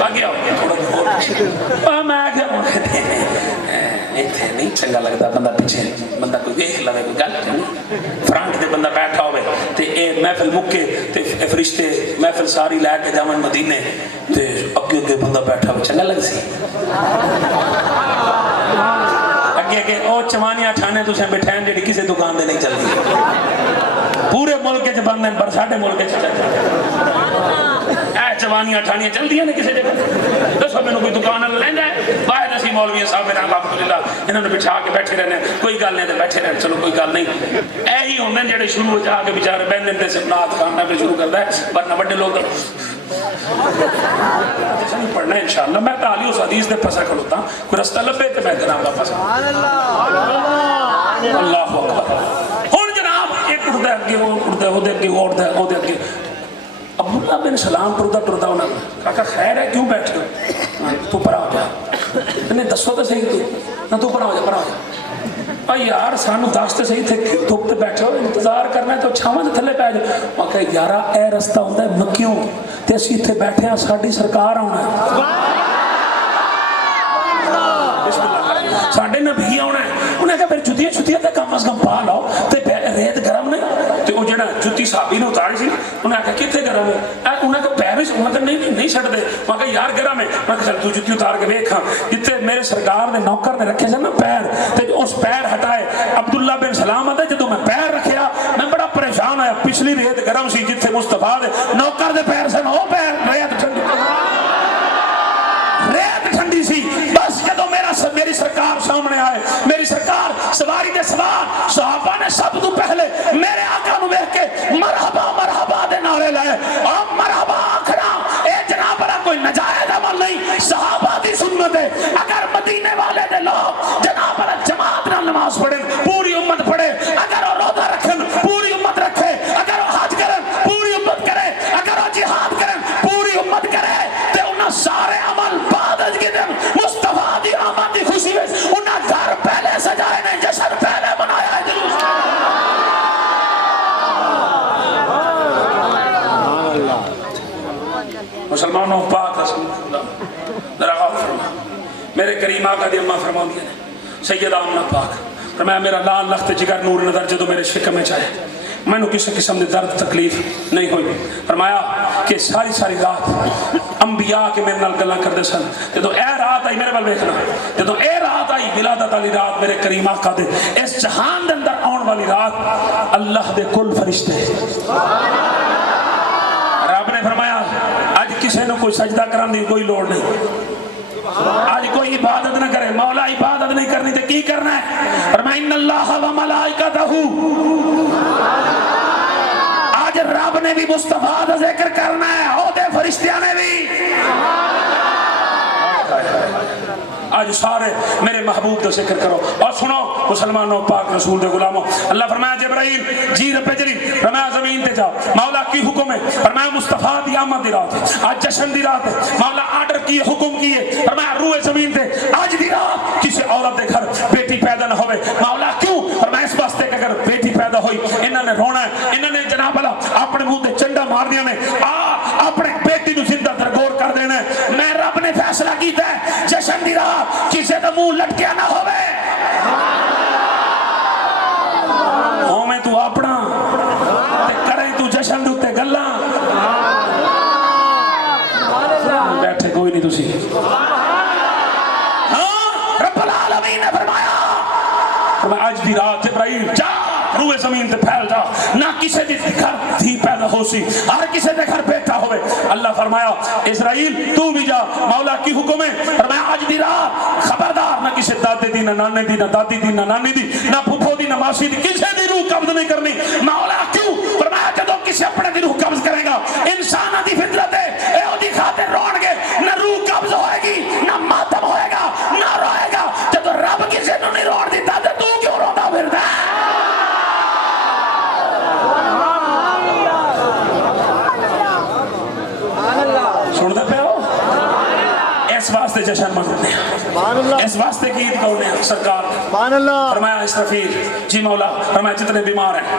اگے آؤ تھوڑا جہاں اور پیچھے میں آگے نہیں چنگا لگتا بندہ پیچھے بندہ کوئی دیکھ لے کوئی گل نہیں فرنٹ تے بندہ بیٹھا ہوئے تے اے محفل مکے تے فرشتے محفل ساری لے کے جاون مدینے تے اگے اگے بندہ بیٹھا ہوئے چنگا لگ سی اگے او چوانیاں ٹھانے تو بیٹھائیں جڑی کسی دکان دے نہیں چلتی پورے ملک چ بند ہیں پر ساڈے ملک چ چلتے اے چوانیاں ٹھانیاں چلتی ہیں کسی جگہ دسو مینوں کوئی دکان لینا ہے باہر اسی مولوی صاحب الحمدللہ انہوں نے بٹھا کے بیٹھے رہنے کوئی گل نہیں تو بیٹھے رہنے چلو کوئی گل نہیں اے ہی ہوندے جڑے شروع جا کے بیچارے بہندے تے سپنات کھانا پہ شروع کردا ہے ورنہ بڑے لوگ پڑھنا ہے انشاءاللہ میں تعالی اس حدیث دے پھنسا کھلوتا کوئی رستہ لبے تے میں جناب کا پھنسا اللہ اکبر ہن جناب ایک اٹھدا ہے اگے وہ اٹھدا ہے اودے اگے وہ اٹھدا ہے اودے اگے عبداللہ بن سلام ٹردا ٹردا انہاں نے کہا خیر ہے کیوں بیٹھے ہو تو پرا ہو جا انہیں دسو تو صحیح تو نہ تو پڑھا ہو جا پڑھا ہو جا یار سانو دس تو صحیح تھے دھوپ تے بیٹھے ہو انتظار کرنا ہے تو چھاواں دے تھلے پی جاؤ میں کہ یارا اے رستہ ہوندا ہے مکیوں تے اسی اتنے بیٹھے ہاں ساڈی سرکار آنا ہے ساڈے نبی آنا ہے انہیں کہا پھر جتیاں چھتیاں تے کم از کم پا لاؤ تے ریت گرم نے تے وہ جڑا جتی صحابی نے اتاری سی انہیں کہا کتنے گرم ہے انہیں کہا پیر انہیں کہا نہیں چھڑ دے میں کہا یار گرم ہے میں کہا چل تو جتی اتار کے ویکھاں جتنے میرے سرکار نے نوکر نے رکھے سن نا پیر تے اس پیر ہٹائے عبداللہ بن سلام آتا جدو میں پیر رکھیا میں بڑا پریشان آیا پچھلی ریت گرم سی جتنے مصطفیٰ دے نوکر دے پیر سن وہ پیر ریت ٹھنڈی سی بس جدو میری سرکار سامنے آئے میری سرکار سواری دے سوار صحابہ نے سب تو پہلے میرے آقا نو دیکھ کے مرحبا مرحبا دے نعرے لائے اور مرحبا آکھنا اے جناب را کوئی نجائز عمل نہیں صحابہ دی سنت ہے اگر مدینے والے دے لوگ جناب را جماعت نہ نماز پڑھیں پوری امت پڑھے اگر وہ روزہ رکھیں پوری امت رکھے اگر وہ حج کریں پوری امت کرے اگر وہ جہاد کریں پوری امت کرے تے انہاں سارے عمل بعد از کے دن مصطفیٰ دی آمد دی خوشی میں انہاں گھر پہلے سجائے نے جشن پہلے منایا ہے جلوس مسلمانوں پاک رسول اللہ ذرا غور فرما میرے کریم آقا دی اماں فرما دیا نے سیدہ آمنہ پاک فرمایا میرا لال لخت جگر نور نظر جدو میرے شکم میں چاہے میں نے کسی قسم دے درد تکلیف نہیں ہوئی فرمایا کہ ساری رات انبیاء کے میرے نال گلاں کردے سن جدو اے رات آئی میرے بل ویکھنا جدو اے رات آئی ولادت والی رات میرے کریم آقا دے اس جہان دے اندر آن والی رات اللہ دے کل فرشتے رب نے فرمایا آج کسی نے کوئی سجدہ کرن دی کوئی لوڑ نہیں آج کوئی عبادت نہ کرے مولا عبادت نہیں کرنی تے کی کرنا ہے فرمایا ان اللہ و ملائکتہ آج رب نے بھی مصطفیٰ دا ذکر کرنا ہے عہدے فرشتیاں نے بھی آج سارے میرے محبوب دا ذکر کرو اور سنو مسلمانوں پاک رسول دے غلاموں اللہ فرمایا جبرائیل جی رب جلیل فرمایا زمین تے جاؤ مولا کی حکم ہے فرمایا مصطفیٰ دی آمد دی رات ہے آج جشن دی رات ہے مولا آرڈر کیے حکم کیے فرمایا روئے زمین تے آج دی رات کسی عورت دے گھر بیٹی پیدا نہ ہوئے مولا کیوں فرمایا اس واسطے کہ اگر بیٹی پیدا ہوئی انہوں نے رونا ہے انہوں نے جناب اللہ اپنے منہ تے چنڈا مار دیا نے اپنے بیٹی نو زندہ درگور کر دینا ہے میں رب نے فیصلہ کیتا ہے جشن دی رات کسی دا منہ لٹکیا نہ ہوئے ہومیں تو اپنا تے کریں تو جشن دوتے گلاں بیٹھے کوئی نہیں تسی ہاں رب العالمین نے فرمایا آج دی رات جبرائیل جا روئے زمین تے پھیل جا نہ کسی دے گھر دھی پیدا ہو سی ہر کسی دے گھر بیٹا ہوئے اللہ فرمایا اسرائیل تو بھی جا مولا کی حکم ہے فرمایا آج دی رات خبردار نہ کسی دادے دی نہ نانے دی نہ دادی دی نہ نانی دی نہ پھپھو دی نہ ماسی دی کسی دی روح قبض نہیں کرنی مولا کیوں فرمایا جدو کسی اپنے دی روح قبض کرے گا انسان دی فطرت ہے اے او دی خاطر رون گے نہ روح قبض ہوئے گی نہ ماتم ہوئے گا نہ روئے گا جدو رب کسی نو نہیں روڑ دیتا تو کیوں روتا پھرتا ہے سنتے پہ ہو اس واسطے جشن مناتے ہیں اس واسطے کی عید کرتے ہیں سرکار فرمایا اسرافیل جی مولا فرمایا جتنے بیمار ہیں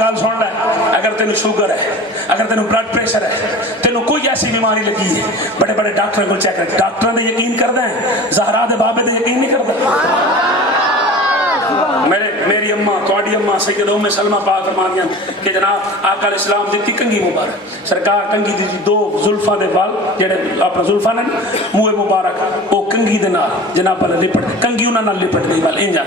گل سن لے اگر تینوں شوگر ہے اگر تینوں بلڈ پریشر ہے تینوں کوئی ایسی بیماری لگی ہے بڑے بڑے ڈاکٹر کو چیک کریں ڈاکٹر نے یقین کر دیں زہرا دے بابے دے یقین نہیں کرتا میری اماں تواڈی اماں سید ام سلمہ پاک فرماندیاں کہ جناب آقا علیہ السلام دی کنگھی مبارک سرکار کنگھی دی دو زلفاں دے وال جڑے اپنا زلفاں نے منہ مبارک او کنگھی دے نال جناب پر لپٹ کنگھی انہاں نال لپٹ گئی وال انج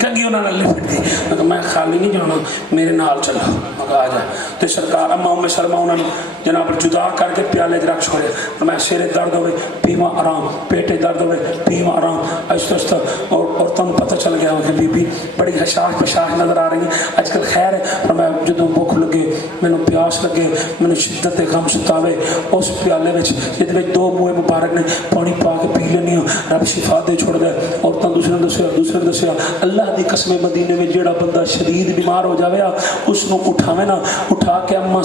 کنگھی انہاں نال لپٹ گئی میں خالی نہیں جانا میرے نال چلو میں آ جا تے سرکار اماں ام سلمہ انہاں جناب جدا کر کے پیالے وچ رکھ چھوڑے میں سر درد ہوے پیواں آرام پیٹے درد ہوے پیواں آرام آہستہ آہستہ اور تم پتہ چل گیا کہ بی بی بڑی حشاش پشاش نظر آ رہی ہیں آج کل خیر ہے پر میں جدوں بھوک لگے مینوں پیاس لگے مینوں شدت غم ستاوے اس پیالے وچ جہدے وچ 2 موئے مبارک نے پانی پا کے پی لینی ہوں رب شفا دے چھوڑ دے عورتاں دوسرے دسیا اللہ دی قسم مدینے میں جیڑا بندہ شدید بیمار ہو جاوے اس نو اٹھاوے نا اٹھا کے ام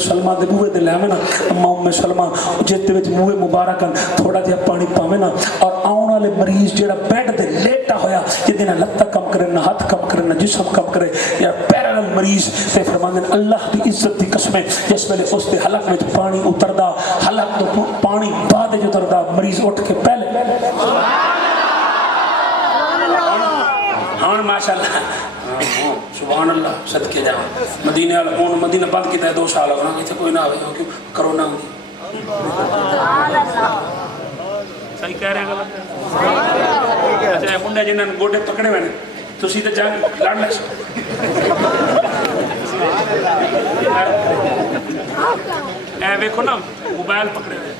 سلمہ دے بوئے تے لے نا اما ام سلمہ جتے وچ موئے مبارک تھوڑا جہا پانی پاوے نا اور آن والے مریض جیڑا بیڈ تے لیٹا ہویا جہدے نہ لتاں کم کرے نہ ہاتھ کم کرے نہ جسم کم کرے یا پیرالل مریض تے فرماندے اللہ دی عزت دی قسم جس ویلے اس دے حلق وچ پانی اتردا حلق تو پانی بعد وچ اتردا مریض اٹھ کے پہلے ہاں ماشاءاللہ سبحان اللہ صدقے جا مدینے والا کون مدینہ بند کیتا ہے 2 سال ہونا اتنے کوئی نہ آئے کیوں کرونا ہوگی صحیح کہہ رہے ہیں غلط اچھا منڈے جنہوں نے گوڈے پکڑے ہوئے تسی تو جنگ لڑ لے اے ویکھو نا موبائل پکڑے ہوئے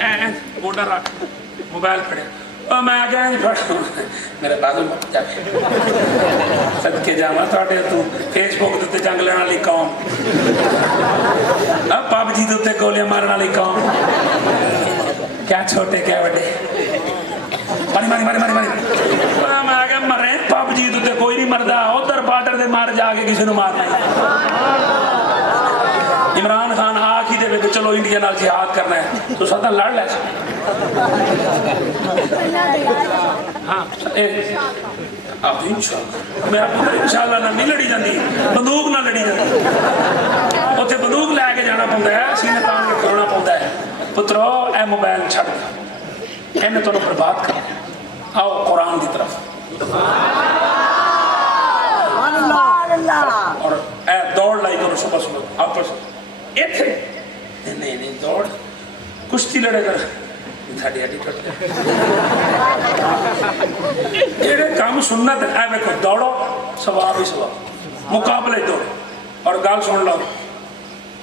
اے گوڈا رکھ موبائل پڑے میں آ گیا میرے بازو جا کے صدقے جاواں تواڈے تو فیس بک تے جنگ لڑن والی قوم پب جی تے گولیاں مارن والی قوم کیا چھوٹے کیا بڑے ماری ماری ماری ماری ماری میں آ گیا مرے پب جی تے کوئی نہیں مردا ادھر بارڈر دے مار جا کے کسی نو مارنا عمران خان آخ ہی دے کہ چلو انڈیا نال جہاد کرنا ہے تو سدا لڑ لے ہاں آپ انشاءاللہ میرا پتر انشاءاللہ نہ نہیں لڑی جاندی بندوق نہ لڑی جاندی اتنے بندوق لے کے جانا پوندا ہے سینے تان کے کھڑنا پوندا ہے پترو اے موبائل چھڈ انہیں تو برباد کر آؤ قرآن کی طرف اور اے دوڑ لائی کرو صبح صبح آپس ایتھے نہیں دوڑ کشتی لڑے کر تھاڑی ہڈی ٹوٹ جڑے کام سنت ہے اے ویکھو دوڑو ثواب ہی ثواب مقابلے دوڑ اور گل سن لو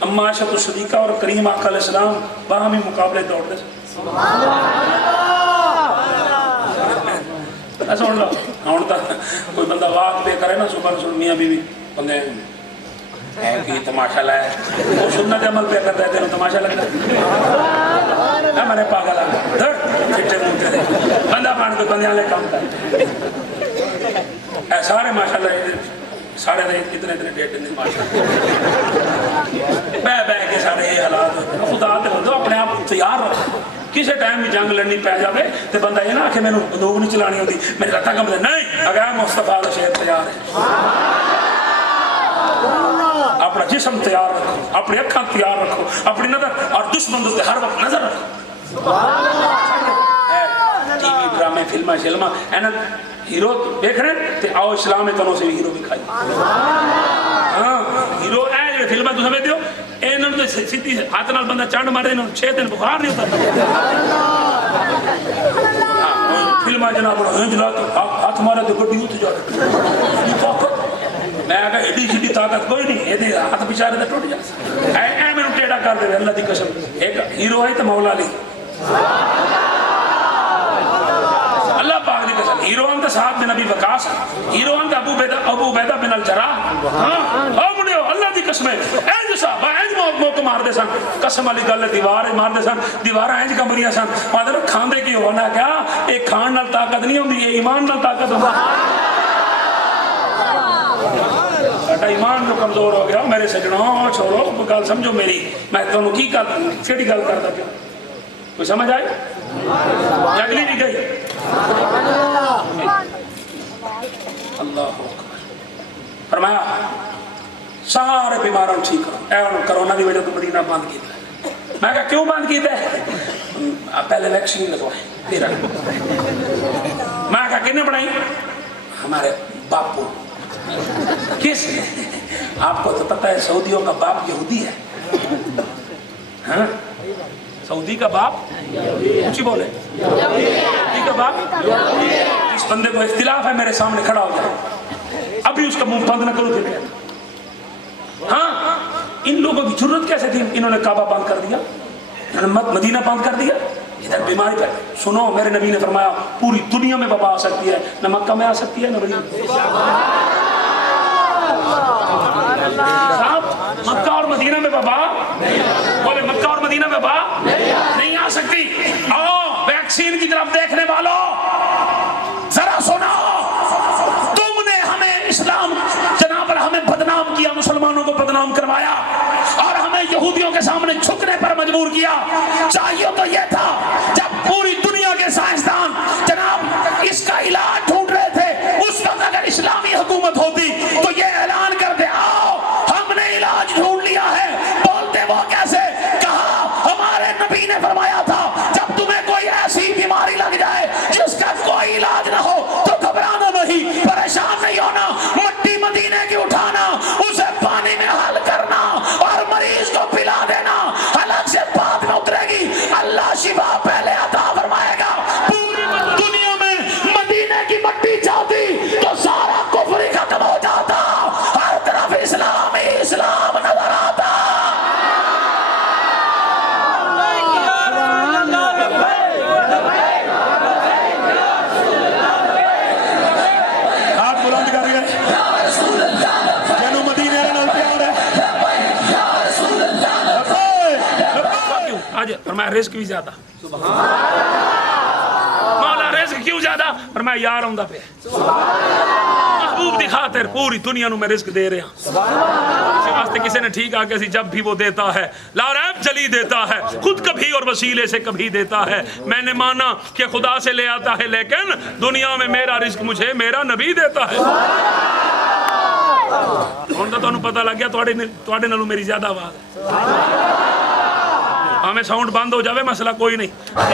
اما عائشہ صدیقہ اور کریم آقا علیہ السلام باہمی مقابلے دوڑ دے سن لو ہوں تو کوئی بندہ واق پہ کرے نا صبح سن میاں بیوی بندے کی تماشا لائے وہ سنت عمل پہ کرتا ہے تینوں تماشا لگتا ہے میں نے پاگل آ دھڑ چھٹے مونتے دے بندہ پان کوئی بندیاں لے کام کر سارے ماشاءاللہ سارے اتنے ڈیٹ دن ماشاءاللہ بہ کے سارے یہ حالات ہوتے ہیں خدا تے بندو اپنے آپ تیار رکھو کسی ٹائم بھی جنگ لڑنی پہ جائے تو بندہ یہ نہ آکھے میں بندوق نہیں چلانی ہوتی میری رتاں کم دے نہیں اگر مصطفیٰ کا شہر تیار ہے اپنا جسم تیار رکھو اپنی اکھاں تیار رکھو اپنی نظر اور دشمن سے ہر وقت نظر رکھو ٹی وی ڈرامے فلمیں شلمہ ہیرو دیکھ رہے ہیں تو آؤ اسلام میں تنوں سے بھی ہیرو بھی کھائی ہاں ہیرو اے جو فلمیں تو سمجھتے ہو انہوں نے سیدھی ہاتھ نال بندہ چانڈ مارے انہوں 6 دن بخار نہیں ہوتا فلمیں جناب ہاتھ مارے تو گڈی اتھ جا میں آگا ایڈی جیڈی طاقت کوئی نہیں یہ ہاتھ بچارے تو ٹوٹ جائے اے میں ٹیڑا کر دے اللہ دی قسم ایک ہیرو ہے تو مولا علی اللہ پاک دی قسم ہیرو ہم تو ساتھ میں نبی وقاص ہیرو ہم تو ابو عبیدہ بن الجراح ہاں مڑیو اللہ دی قسم ہے اینج صاحب اینج موقع مار دے سن قسم علی گل دیوار مار دے سن دیوارہ اینج کمریاں سن مادر کھاندے کی ہونا کیا ایک کھان نال طاقت نہیں ہوندی یہ ایمان نال طاقت ہوندی ساڈا ایمان جو کمزور ہو گیا میرے سجنوں چھوڑو گل سمجھو میری میں تمہیں کی کیڑی گل کرتا پیا کوئی سمجھ آئی اگلی نہیں گئی اللہ فرمایا سارے بیماروں ٹھیک کرو اے کرونا کی وجہ تو مدینہ بند کیتا ہے میں کہا کیوں بند کیتا ہے پہلے ویکسین لگوائے پھر میں کہا کنے بنائی ہمارے باپو کس آپ کو تو پتہ ہے سعودیوں کا باپ یہودی ہے ہاں سعودی کا باپ اونچی بولے سعودی کا باپ اس بندے کو اختلاف ہے میرے سامنے کھڑا ہو جائے ابھی اس کا منہ بند نہ کرو پھر ہاں ان لوگوں کی ضرورت کیسے تھی انہوں نے کعبہ بند کر دیا مدینہ بند کر دیا ادھر بیماری پر سنو میرے نبی نے فرمایا پوری دنیا میں وبا آ سکتی ہے، نہ مکہ میں آ سکتی ہے نہ مدینہ میں۔ صاحب مکہ اور مدینہ میں وبا، بولے مکہ اور مدینہ میں وبا نہیں آ سکتی۔ آؤ ویکسین کی طرف دیکھنے والوں ذرا سنو، تم نے ہمیں اسلام جناب ہمیں بدنام کیا، مسلمانوں کو بدنام کروایا اور ہمیں یہودیوں کے سامنے جھکنے پر مجبور کیا۔ چاہیے تو یہ تھا جب پوری دنیا کے سائنسدان جناب اس کا علاج ڈھونڈ رہے تھے، اس وقت اگر اسلامی حکومت ہوتی تو یہ اعلان کر دے آؤ ہم نے علاج ڈھونڈ لیا ہے۔ بولتے وہ کیسے؟ کہا ہمارے نبی نے فرمایا تھا جب تمہیں کوئی ایسی بیماری لگ جائے جس کا کوئی علاج نہ ہو تو گھبرانا نہیں، پریشان نہیں ہونا، مٹی مدینے کی اٹھانا، اسے پانی میں حل کرنا اور مریض کو پلا دینا، حلق سے بعد میں اترے گی، اللہ شفا پہلے عطا فرمائے گا۔ پوری دنیا میں مدینے کی مٹی جاتی تو سارا کفر ہی ختم ہو جاتا، ہر طرف اسلام ہی اسلام نظر آتا۔ ہاتھ بلند کر گئے جنو مدینے نال پیار ہے۔ آج فرمایا رزق بھی زیادہ، مولا رزق کیوں زیادہ؟ فرمایا یار ہوندا پہ محبوب دی خاطر پوری دنیا نو میں رزق دے رہا ہوں۔ اس واسطے کسی نے ٹھیک آ کے جب بھی وہ دیتا ہے لا ریب جلی دیتا ہے، خود کبھی اور وسیلے سے کبھی دیتا ہے۔ میں نے مانا کہ خدا سے لے آتا ہے لیکن دنیا میں میرا رزق مجھے میرا نبی دیتا ہے۔ ہن تو تانوں پتہ لگ گیا تواڈے نالوں میری زیادہ آواز ہے۔ ہمیں ساؤنڈ بند ہو جاوے مسئلہ کوئی نہیں،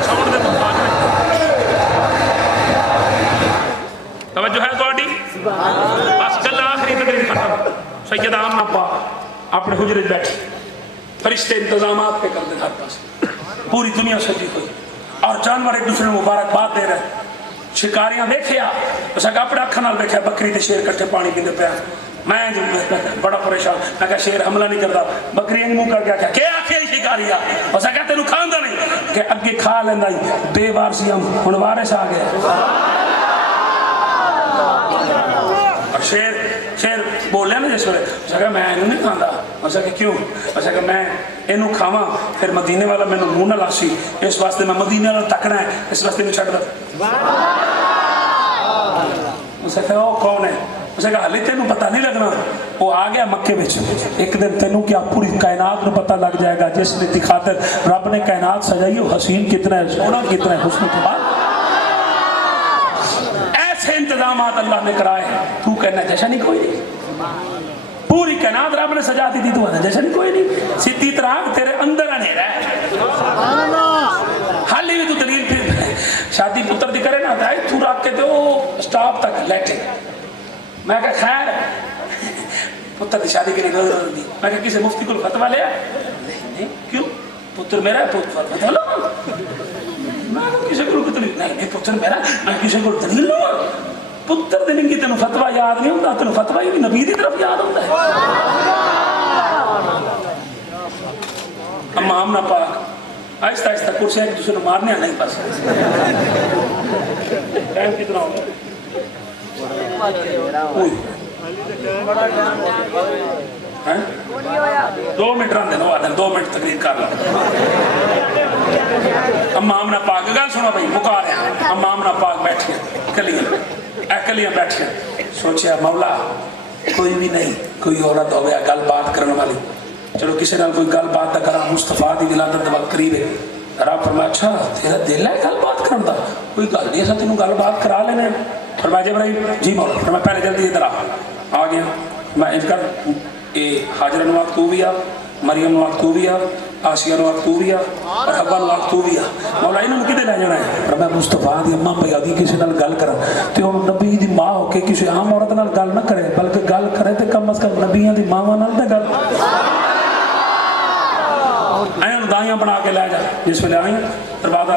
ساؤنڈ دے محتاج نہیں۔ توجہ ہے تواڈی؟ بس گل آخری تقریر ختم۔ سیدہ آمنہ پاک اپنے حجرے بیٹھے، فرشتے انتظامات پہ کرتے ہر پاس، پوری دنیا سجی ہوئی اور جانور ایک دوسرے کو مبارکباد دے رہے۔ شکاریاں دیکھیا اس کا اپنے اکھاں نال دیکھیا بکری تے شیر کٹھے پانی پیندے پیا۔ میں بڑا پریشان، میں کہا شیر حملہ نہیں کرتا، بکری انج منہ کر کے آکھیا کہ آکھے شکاری آ، اس کا تینوں کھاندا نہیں کہ اگے کھا لیندا ہی، بے وارسی ہم ہن وارث آ گئے۔ اور شیر بولیا نا جس ویلے اس کہا میں اینوں نہیں کھاندا، اس کہا کیوں؟ اس کہا میں اینوں کھاواں پھر مدینے والا مینوں منہ نہ لاسی، اس واسطے میں مدینے والا تکنا ہے، اس واسطے میں چھڈ دا۔ اس کہا وہ کون ہے؟ اس نے کہا حالی تینوں پتہ نہیں لگنا، وہ آ گیا مکے بچ، ایک دن تینوں کیا پوری کائنات کو پتہ لگ جائے گا جس نے خاطر رب نے کائنات سجائی وہ حسین کتنا ہے، سونا کتنا ہے، حسن کمال۔ ایسے انتظامات اللہ نے کرائے، تو کہنا جیسا نہیں کوئی نہیں، پوری کائنات رب نے سجا دی تھی، تو کہنا جیسا نہیں کوئی نہیں، سیدھی طرح تیرے اندر اندھیرا ہے۔ حالی بھی تو دلیل پھر شادی پتر دی کرے نا دائی تو رکھ کے دو سٹاپ تک لیٹے۔ میں کہا خیر پتر دی شادی کے لیے ضرورت نہیں، میں کہا کسی مفتی کو فتویٰ لیا؟ نہیں کیوں؟ پتر میرا ہے فتویٰ لو، میں کسی کو نہیں پتر میرا، میں کسی کو دلیل لوں، پتر دن کی تینوں فتویٰ یاد نہیں ہوتا، تینوں فتویٰ ہی نبی دی طرف یاد ہوتا ہے۔ اما آمنہ پاک آہستہ آہستہ کرسی ایک دوسرے مارنے نہیں بس ٹائم کتنا ہوگا؟ 2 منٹ رہن دیں 2 منٹ تقریر کر لیں۔ اما آمنہ پاک گل سنو بھائی مکا رہے ہیں۔ اما آمنہ پاک بیٹھ گئے کلیاں بیٹھ گئے، سوچیا مولا کوئی بھی نہیں، کوئی عورت ہو گیا گل بات کرنے والی، چلو کسی نال کوئی گل بات نہ کرا، مصطفیٰ دی ولادت دے وقت قریب ہے۔ رب فرمایا اچھا تیرا دل ہے گل بات کرن دا، کوئی گل نہیں، ایسا تینوں گل بات کرا لینے۔ فرمایا جبرائیل جی مولا، فرمایا پہلے جلدی ادھر آ گیا۔ میں انج کر حاجرہ نو وقت تو بھی آ، مریم نو وقت تو بھی آ، آسیہ نو وقت تو بھی آ، اور حوا نو وقت تو بھی آ۔ مولا انہوں نے کدے لے جانا ہے؟ فرمایا مصطفیٰ دی اماں پہ آدھی کسی نال گل کرا، تے ہن نبی دی ماں ہو کے کسی عام عورت نال گل نہ کرے، بلکہ گل کرے تے کم از کم نبیاں دی ماواں نال تے گل دائیاں بنا کے لے جا۔ جس ویلے آئیں دروازہ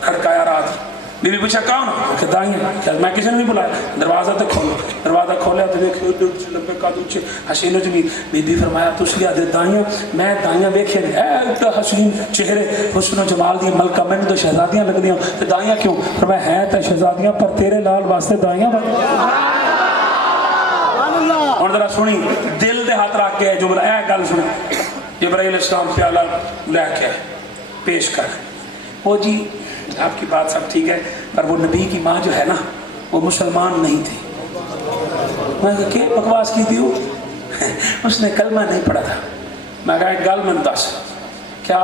کھڑکایا رات بیوی پوچھا کون کہ دائیں کہ میں کسی نے نہیں بلایا دروازہ تو کھولو دروازہ کھولیا تو دیکھو لمبے قد اونچے حسین جمیل بی بی فرمایا تسی آدھے دائیں میں دائیں ویکھے نہیں حسین چہرے حسن و جمال دی ملکہ میں تو شہزادیاں لگ دیاں تو دائیں کیوں فرمایا ہیں تو شہزادیاں پر تیرے لال واسطے دائیں اور ذرا سنی دل دے ہاتھ رکھ کے جملہ اے گل سنی جبرائیل علیہ السلام پیالہ لے کے پیش کر وہ جی آپ کی بات سب ٹھیک ہے پر وہ نبی کی ماں جو ہے نا وہ مسلمان نہیں تھی میں کہا کہ بکواس کی تھی وہ اس نے کلمہ نہیں پڑھا تھا میں کہا ایک گل میں دس کیا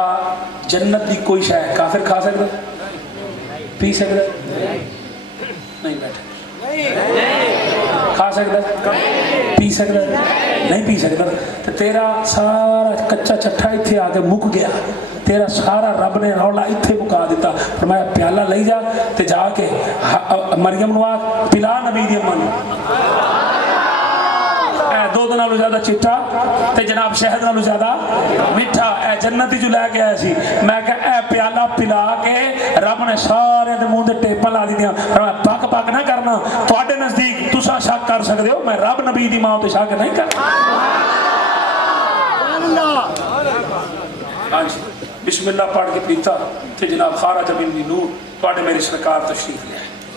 جنت کی کوئی شے کافر کھا سکتا پی سکتا نہیں بیٹھے کھا سکتا پی سکتا نہیں پی سکتا تو تیرا سارا کچا چٹھا اتھے آگے مک گیا تیرا سارا رب نے رولا اتھے مکا دیتا فرمایا پیالہ لئی جا تے جا کے مریم نو آکھ پلا نبی دی اماں اے دودھ نالو زیادہ چٹا تے جناب شہد نالو زیادہ میٹھا اے جنتی جو لے کے آئے سی میں کہا اے پیالہ پلا کے رب نے سارے دے منہ دے ٹیپاں لا دی دیاں فرمایا پاک پاک نہ کرنا تواڈے نزدیک تساں شک کر سکدے ہو میں رب نبی دی ماں تے شک نہیں کرتا ہاں جی بسم اللہ پڑھ کے پیتا تھے جناب خارج من نور تواڈے میری سرکار تشریف لے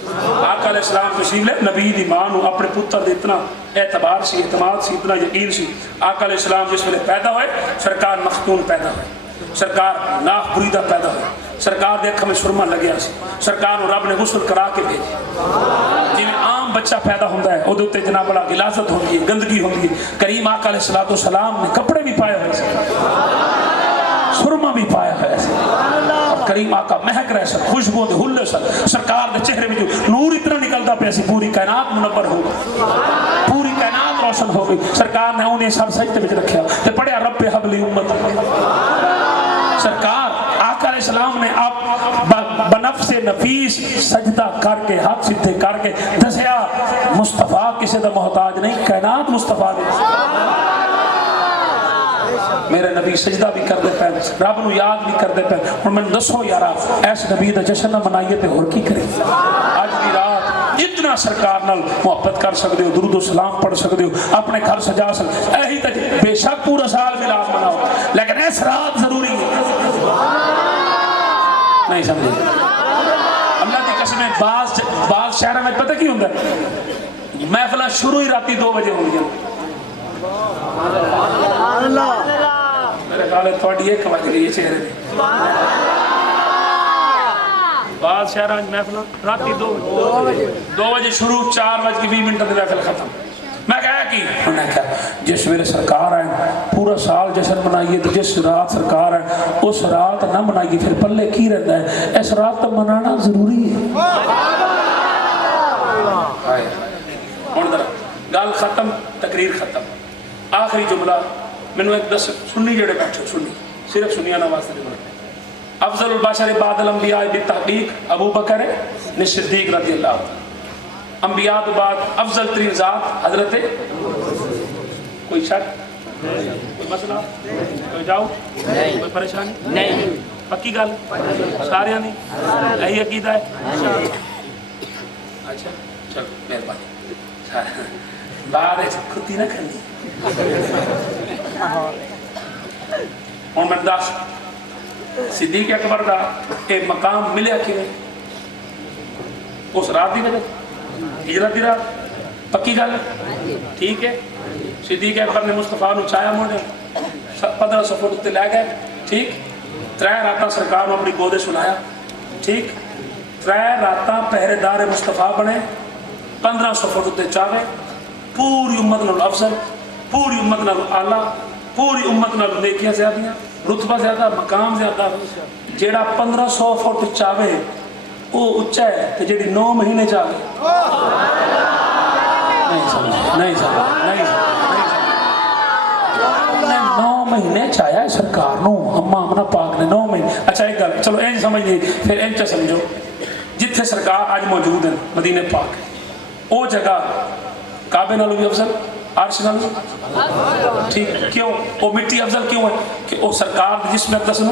آقا علیہ السلام تشریف لے نبی دی ماں نو اپنے پتر دے اتنا اعتبار سی اعتماد سی اتنا یقین سی آقا علیہ السلام جس میں پیدا ہوئے سرکار مختون پیدا ہوئے سرکار ناف بریدہ پیدا ہوئے سرکار دے اکھا میں سرما لگیا سی سرکار نو رب نے غسل کرا کے بھیجی جی عام بچہ پیدا ہوتا ہے وہ جناب بڑا غلاظت ہوتی ہے گندگی ہوتی ہے کریم آقا علیہ السلام نے کپڑے بھی پائے ہوئے سرما بھی پایا ہے اور کریم آقا مہک رہے سن خوشبو دے ہلے سن سرکار دے چہرے میں جو نور اتنا نکلتا پہ سی پوری کائنات منور ہو گئی پوری کائنات روشن ہو گئی سرکار نے انہیں سر سجدے میں رکھا تے پڑھیا رب حبلی امت سرکار آقا علیہ السلام نے آپ بنفس نفیس سجدہ کر کے ہاتھ سیدھے کر کے دسیا مصطفیٰ کسی دا محتاج نہیں کائنات مصطفیٰ دے میرے نبی سجدہ بھی کر دے پہ رب نو یاد بھی کر دے پہ اور میں دسو یارا ایس نبی دا جشن منائیے تے اور کی کرے آج بھی رات اتنا سرکار نال محبت کر سکتے ہو درود و سلام پڑھ سکتے ہو اپنے گھر سجا سکتے ہو ایہی تک بے شک پورا سال ملاد مناؤ لیکن ایس رات ضروری ہے نہیں سمجھے اللہ کی قسم بعض شہروں میں پتہ کی ہوتا ہے محفلہ شروع ہی راتی 2 بجے ہو گیا میرے خیال ہے تھوڑی 1 بج گئی ہے چہرے میں بعض شہروں میں محفل راتی 2 بجے شروع 4 بج کے 20 منٹ میں محفل ختم میں کہا کہ انہوں نے کہا جس میرے سرکار ہیں پورا سال جشن منائیے تو جس رات سرکار ہیں اس رات نہ منائیے پھر پلے کی رہتا ہے اس رات تو منانا ضروری ہے گل ختم تقریر ختم آخری جملہ میں نے ایک 10 سنی جڑے بیٹھے سنی صرف سنیانا واسطے جملہ افضل البشر بعد الانبیاء بالتحقیق ابو بکر صدیق رضی اللہ عنہ انبیاء تو بعد افضل ترین ذات حضرت کوئی شک کوئی مسئلہ کوئی جاؤ کوئی پریشانی نہیں پکی گل سارے نہیں یہی عقیدہ ہے اچھا چلو مہربانی بعد کھتی نہ کھنی اور میں دس صدیق اکبر کا ایک مقام ملے کہ اس رات دی وجہ ہجرت دی رات پکی گل ٹھیک ہے صدیق اکبر نے مصطفیٰ نو چایا موڑے 1500 فٹ اتنے لے گئے ٹھیک 3 راتاں سرکار نو اپنی گودے سنایا ٹھیک 3 راتاں پہرے دار مصطفیٰ بنے 1500 فٹ اتنے چاہے پوری امت نال افضل پوری امت نال اعلیٰ پوری امت نال نیکیاں زیادہ رتبہ زیادہ مقام زیادہ جیڑا 1500 فٹ چاہے وہ اچھا ہے تو جیڑی 9 مہینے چاہے نہیں سمجھ نہیں سمجھ 9 مہینے چاہیا ہے سرکار نو اماں امنا پاک نے 9 مہینے اچھا ایک گل چلو این سمجھ نہیں پھر این چا سمجھو جتھے سرکار آج موجود ہیں مدینہ پاک وہ جگہ کعبے نالو بھی افضل عرش نالو ٹھیک کیوں وہ مٹی افضل کیوں ہے کہ وہ سرکار جس میں اقدس نو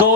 2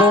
2